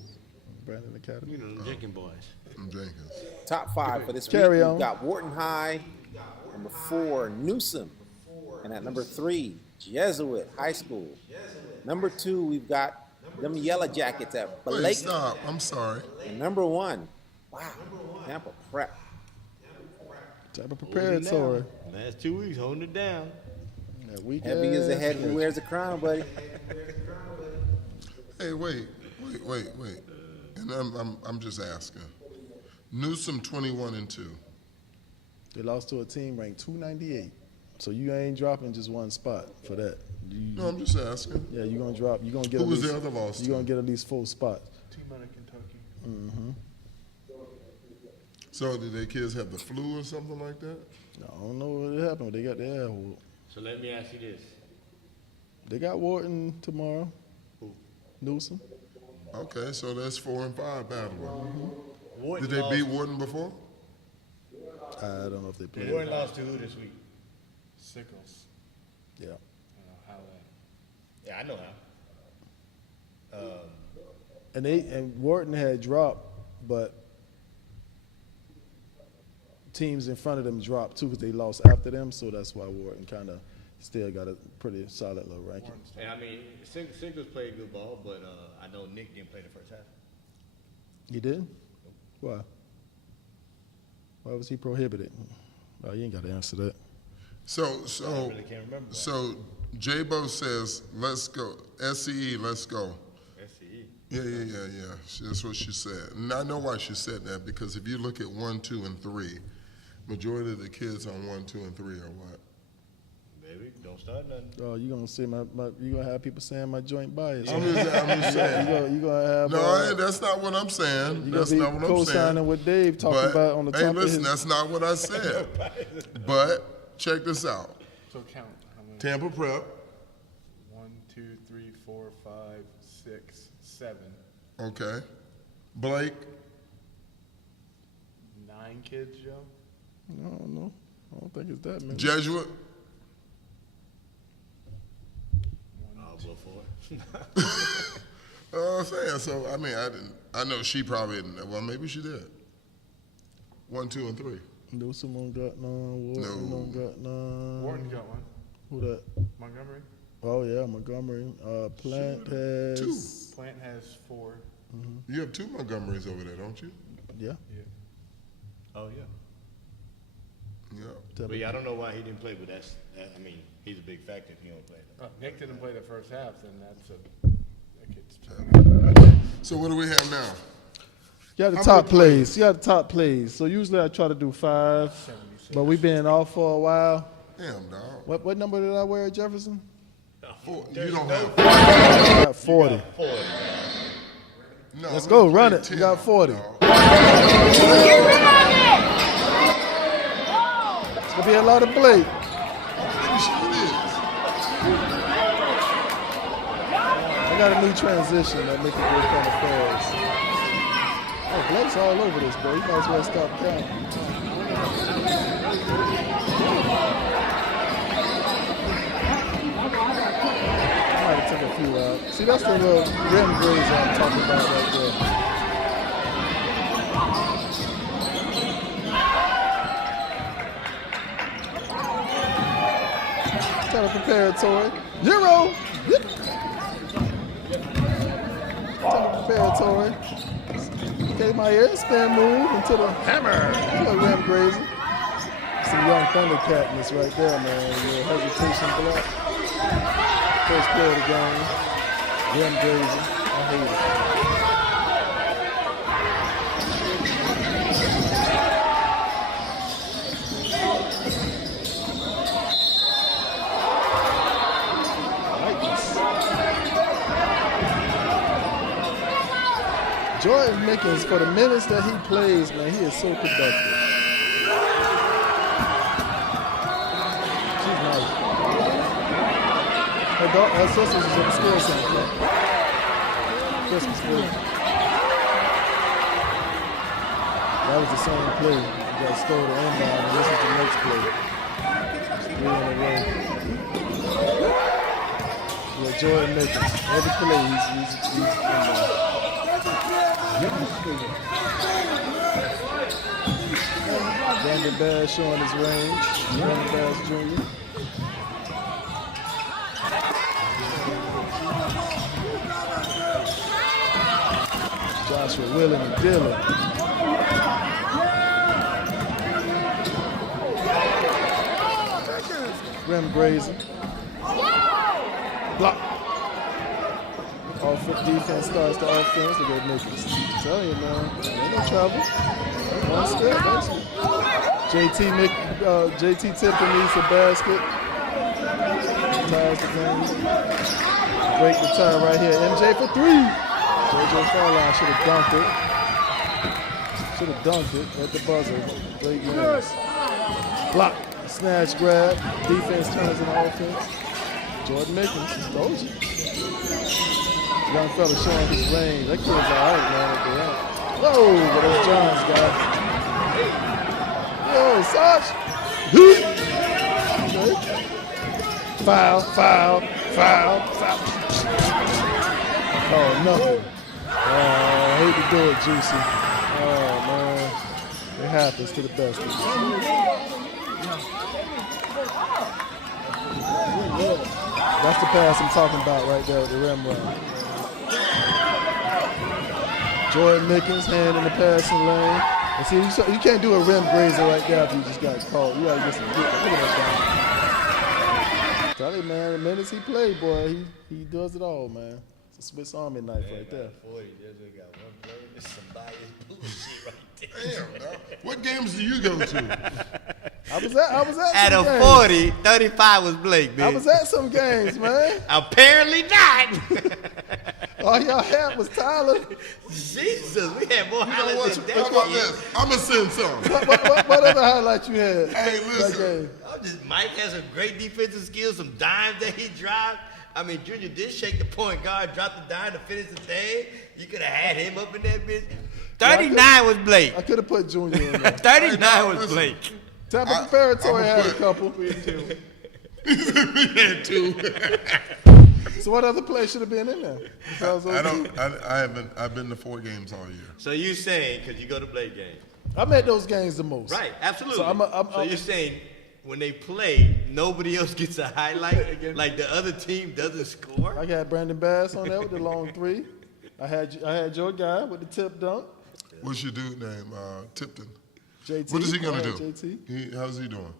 Brandon Academy. You know, the Jenkins boys. Jenkins. Top 5 for this Carry week. on. We've got Wharton High. Number 4, Newsom. And at number 3, Jesuit High School. Number 2, we've got them Yellow Jackets at Blake. Wait, stop. I'm sorry. And number 1, wow, Tampa Prep. Tampa Preparatory. Last 2 weeks, holding it down. That week Heavy is the head who wears the crown, buddy. Hey, wait. And I'm just asking. Newsom 21-2. They lost to a team ranked 298. So you ain't dropping just one spot for that. No, I'm just asking. Yeah, you're gonna drop. You're gonna get. Who at was least, the other loss? You're gonna get at least 4 spots. Team out of Kentucky. Mm-hmm. So did their kids have the flu or something like that? I don't know what happened. They got their ass whooped. So let me ask you this. They got Wharton tomorrow. Who? Newsom. Okay, so that's 4 and 5 battle. Wharton Did they lost- beat Wharton before? I don't know if they played. Wharton lost to who this week? Sickles. Yeah. I don't know how that. Yeah, I know how. And Wharton had dropped, but teams in front of them dropped too because they lost after them. So that's why Wharton kind of still got a pretty solid little ranking. And I mean, Sickles played good ball, but I know Nick didn't play the first half. He did? Why? Why was he prohibited? Oh, you ain't got to answer that. So I really can't remember. So J-Bo says, let's go. SCE, let's go. SCE? Yeah. That's what she said. And I know why she said that, because if you look at 1, 2, and 3, majority of the kids on 1, 2, and 3 are what? Baby, don't start nothing. Oh, you gonna say you gonna have people saying my joint bias. I'm just saying. You gonna have. No, that's not what I'm saying. That's not what I'm saying. Co-signing what Dave talking about on the top hey, of listen, his. that's not what I said. But check this out. So count how many? Tampa Prep. 1, 2, 3, 4, 5, 6, 7. Okay. Blake. 9 kids, Joe. I don't know. I don't think it's that many. Jesuit. I'm saying, so I mean, I know she probably didn't. Well, maybe she did. 1, 2, and 3. Newsom don't got none. Wharton don't got none. Wharton got one. Who that? Montgomery. Oh yeah, Montgomery. Plant has 2. Plant has 4. Mm-hmm. You have 2 Montgomerys over there, don't you? Yeah. Oh, yeah. Yeah. But yeah, I don't know why he didn't play, but I mean, he's a big factor if he don't play. Nick didn't play the first half, then that gets So what do we have now? You got the How top many plays. You got the top plays. So usually I try to do 5, but we've been off for a while. Damn, dog. What number did I wear at Jefferson? 4. You don't have. I got 40. You got 40. No, Let's go, run it. 10, You got 40. dog. It's gonna be a lot of Blake. I got a new transition that make it go kind of fast. Oh, Blake's all over this, bro. You might as well stop counting. I might have took a few out. See, that's the little rim graze I'm talking about right there. Kind of preparatory. Euro! Yep. Kind of preparatory. Okay, my air spin move into the hammer. Little rim grazing. Some young Thundercatness right there, man. A little hesitation block. First play of the game. Rim grazing. I hate it. Jordan Mickens, for the minutes that he plays, man, he is so productive. She's nice. Her sisters is at the school center. Christmas play. That was the same play. You got stole the inbound, and this is the next play. It's 3 in a row. Yeah, Jordan Mickens. Every play, he's inbound. Brandon Bass showing his range. Brandon Bass Jr. Joshua Willing and Dillon. Rim grazing. Block. Defense starts the offense. They're going to make it. I'm telling you, man. Ain't no trouble. One step, basically. JT Tipton needs a basket. Ties the game. Break the tie right here. MJ for 3. JJ Farline should have dunked it. At the buzzer. Great games. Block. Snatch grab. Defense turns into offense. Jordan Mickens. Told you. Young fella showing his range. That kid's all right, man. Whoa, but that's John's guy. Yo, Sarge. Okay. Foul. Oh, nothing. I hate to do it, Juicy. Oh, man. It happens to the best of us. That's the pass I'm talking about right there with the rim run. Jordan Mickens, hand in the passing lane. And see, you can't do a rim grazer right there if you just got caught. You gotta get some good. Look at that guy. Tell you, man, the minutes he played, boy, he does it all, man. It's a Swiss Army knife right there. 40, just got one play. This is some biased bullshit right there. Damn, what games do you go to? I was at At some a games. 40, 35 was Blake, man. I was at some games, man. Apparently not. All y'all had was Tyler. Jesus, we had more highlights than How that. about this? I'm going to send some. What other highlight you had? Hey, listen. Mike has some great defensive skills, some dimes that he dropped. I mean, Junior did shake the point guard, dropped the dime to finish the thing. You could have had him up in that bitch. 39 was Blake. I could have put Junior in there. 39 was Blake. Tampa Preparatory had a couple. We had 2. So what other play should have been in there? I've been to 4 games all year. So you saying, because you go to Blake games. I'm at those games the most. Right, absolutely. So So you're saying when they play, nobody else gets a highlight. Like the other team doesn't score. I got Brandon Bass on there with the long three. I had your guy with the tip dunk. What's your dude name? Tipton. JT. What is he gonna do? JT. How's he doing?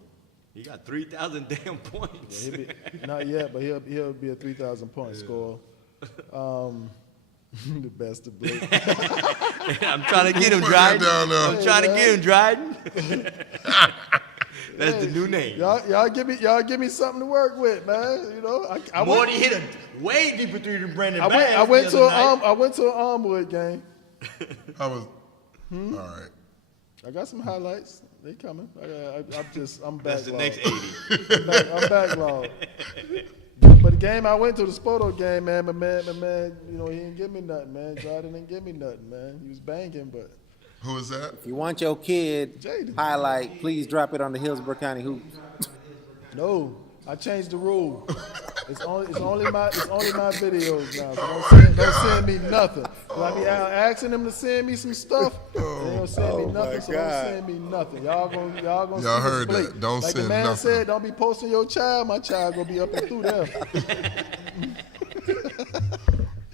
He got 3,000 damn points. Yeah, not yet, but he'll be a 3,000 point scorer. The best of Blake. I'm trying to get him, Dryden. I'm trying to get him, Dryden. That's the new name. Y'all give me something to work with, man. You know, Morty hit a way deeper three than Brandon Bass. I went to an Armwood game. I was all right. I got some highlights. They coming. I'm backlogged. That's the next 80. I'm backlogged. But the game I went to, the Spoto game, man, my man, you know, he didn't give me nothing, man. Dryden didn't give me nothing, man. He was banging, but. Who is that? If you want your kid highlight, please drop it on the Hillsborough County Hoops. No, I changed the rule. It's only my videos now. So don't send me nothing. I be asking them to send me some stuff. They don't send me nothing. So don't send me nothing. Y'all gonna. Y'all see heard the that. Don't like send the man nothing. said, don't be posting your child. My child gonna be up and through there.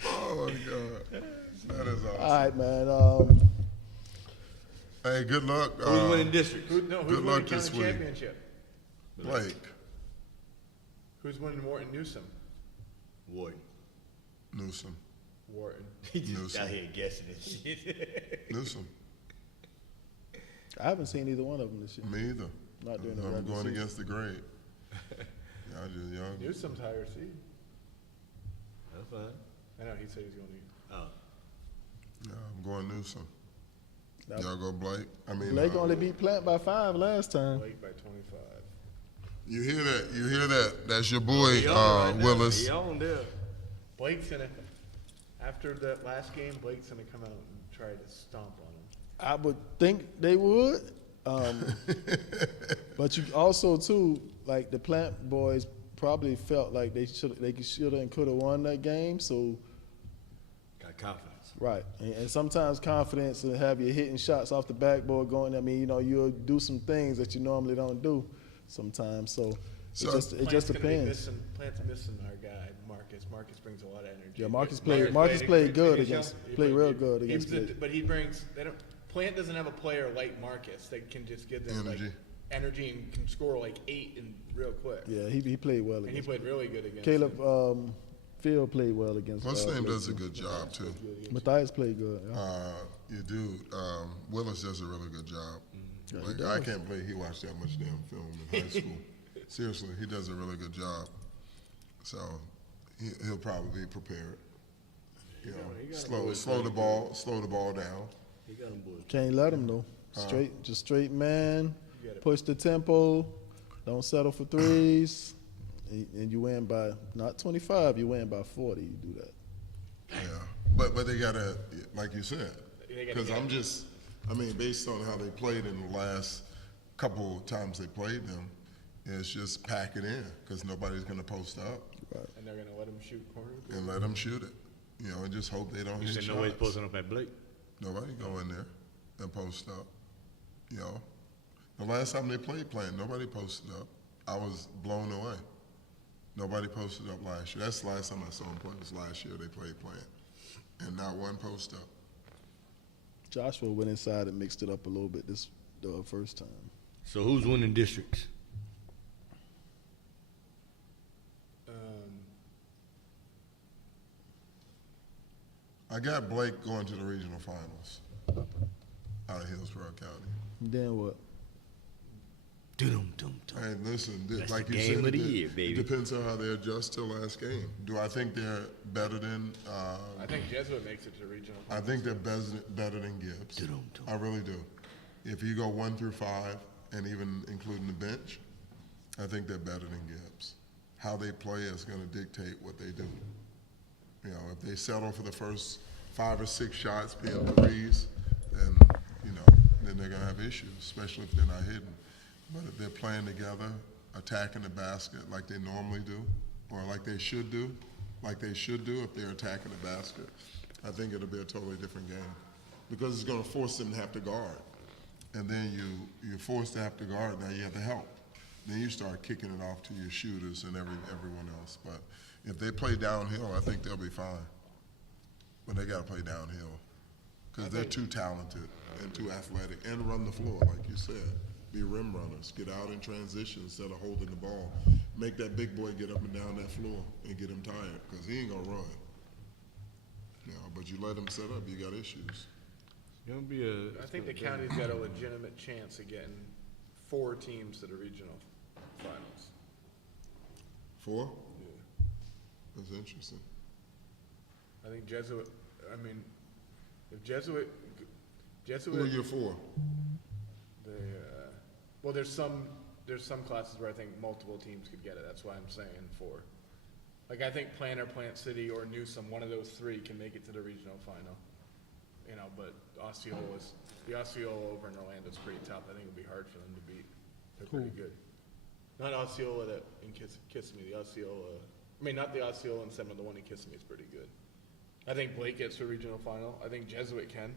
Oh my God, that is awesome. All right, man. Hey, good luck. Who's winning districts? Who's Good winning luck county this week. championship? Blake. Who's winning Wharton Newsom? Wharton. Newsom. Wharton. He just Newsom. out here guessing and shit. Newsom. I haven't seen either one of them this year. Me either. Not during the I'm regular going season. against the grade. Y'all just young. Newsom's higher seed. That's fine. I know, he said he's going to. Oh. Yeah, I'm going Newsom. Now, Y'all go Blake. I mean, Blake only beat Plant by 5 last time. Blake by 25. You hear that? You hear that? That's your boy, He on right now. Willis. He on there. Blake's going to, after that last game, Blake's going to come out and try to stomp on him. I would think they would. But you also, too, like the Plant boys probably felt like they should and could have won that game. So, Got confidence. right. And sometimes confidence will have you hitting shots off the backboard going. I mean, you know, you'll do some things that you normally don't do sometimes. So it just depends. Plant's missing our guy, Marcus. Marcus brings a lot of energy. Yeah, Marcus played good against. Played real good against. But he brings. Plant doesn't have a player like Marcus that can just give them energy and can score like 8 and real quick. Yeah, he played well against. And he played really good against. Caleb Field played well against. What's his name does a good job too. Matthias played good. You do. Willis does a really good job. Yeah, Like, I can't believe he watched that much damn film in high school. Seriously, he does a really good job. So he'll probably be prepared. You know, slow the ball down. He got him boys. Can't let him though. Straight man. Push the tempo. Don't settle for threes. And you win by not 25. You win by 40. You do that. Yeah, but they gotta, like you said, because based on how they played in the last couple times they played them, it's just pack it in because nobody's gonna post up. Right. And they're gonna let him shoot corners. And let them shoot it. You know, and just hope they don't hit shots. Nobody's posting up at Blake. Nobody go in there and post up. You know, the last time they played Plant, nobody posted up. I was blown away. Nobody posted up last year. That's the last time I saw them play. Was last year they played Plant, and not one post up. Joshua went inside and mixed it up a little bit the first time. So who's winning districts? I got Blake going to the regional finals out of Hillsborough County. Then what? Hey, listen, That's like the you game said, of the year, baby. It depends on how they adjust to last game. Do I think they're better than? I think Jesuit makes it to the regional. I think they're better than Gibbs. I really do. If you go 1 through 5, and even including the bench, I think they're better than Gibbs. How they play is going to dictate what they do. You know, if they settle for the first 5 or 6 shots being threes, then they're going to have issues, especially if they're not hitting. But if they're playing together, attacking the basket like they normally do, or like they should do if they're attacking the basket, I think it'll be a totally different game because it's going to force them to have to guard. And then you're forced to have to guard, now you have to help. then you start kicking it off to your shooters and everyone else. But if they play downhill, I think they'll be fine. But they got to play downhill because they're too talented and too athletic and run the floor, like you said. Be rim runners. Get out in transition instead of holding the ball. Make that big boy get up and down that floor and get him tired because he ain't going to run. You know, but you let him set up, you got issues. I think the county's got a legitimate chance of getting 4 teams to the regional finals. 4? Yeah. That's interesting. I think Jesuit, I mean, if Jesuit. Who are your 4? Well, there's some classes where I think multiple teams could get it. That's why I'm saying 4. Like, I think Planter, Plant City, or Newsom, one of those 3 can make it to the regional final. You know, but the Osceola over in Orlando is pretty tough. I think it'll be hard for them to beat. They're pretty good. Not Osceola in Kissimmee. The Osceola, I mean, not the Osceola in Seminole. The one in Kissimmee is pretty good. I think Blake gets to a regional final. I think Jesuit can.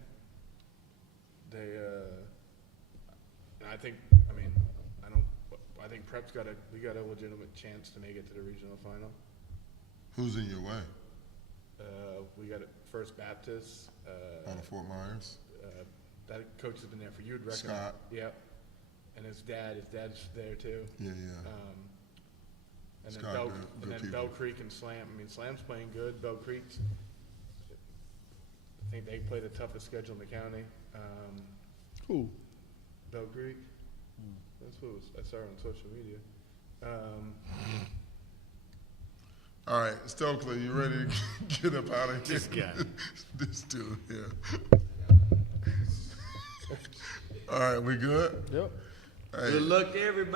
I think Prep's got a legitimate chance to make it to the regional final. Who's in your way? We got First Baptist. Out of Fort Myers? That coach has been there for, you'd reckon. Scott. Yep. And his dad's there too. Yeah. And Scott, then Bell Creek and Slam. I mean, Slam's playing good. Bell Creek's, I think they play the toughest schedule in the county. Who? Bell Creek. That's what I saw on social media. All right, Stokely, you ready to get up out of here? This guy. This dude, yeah. All right, we good? Yep. Hey. Good luck to everybody.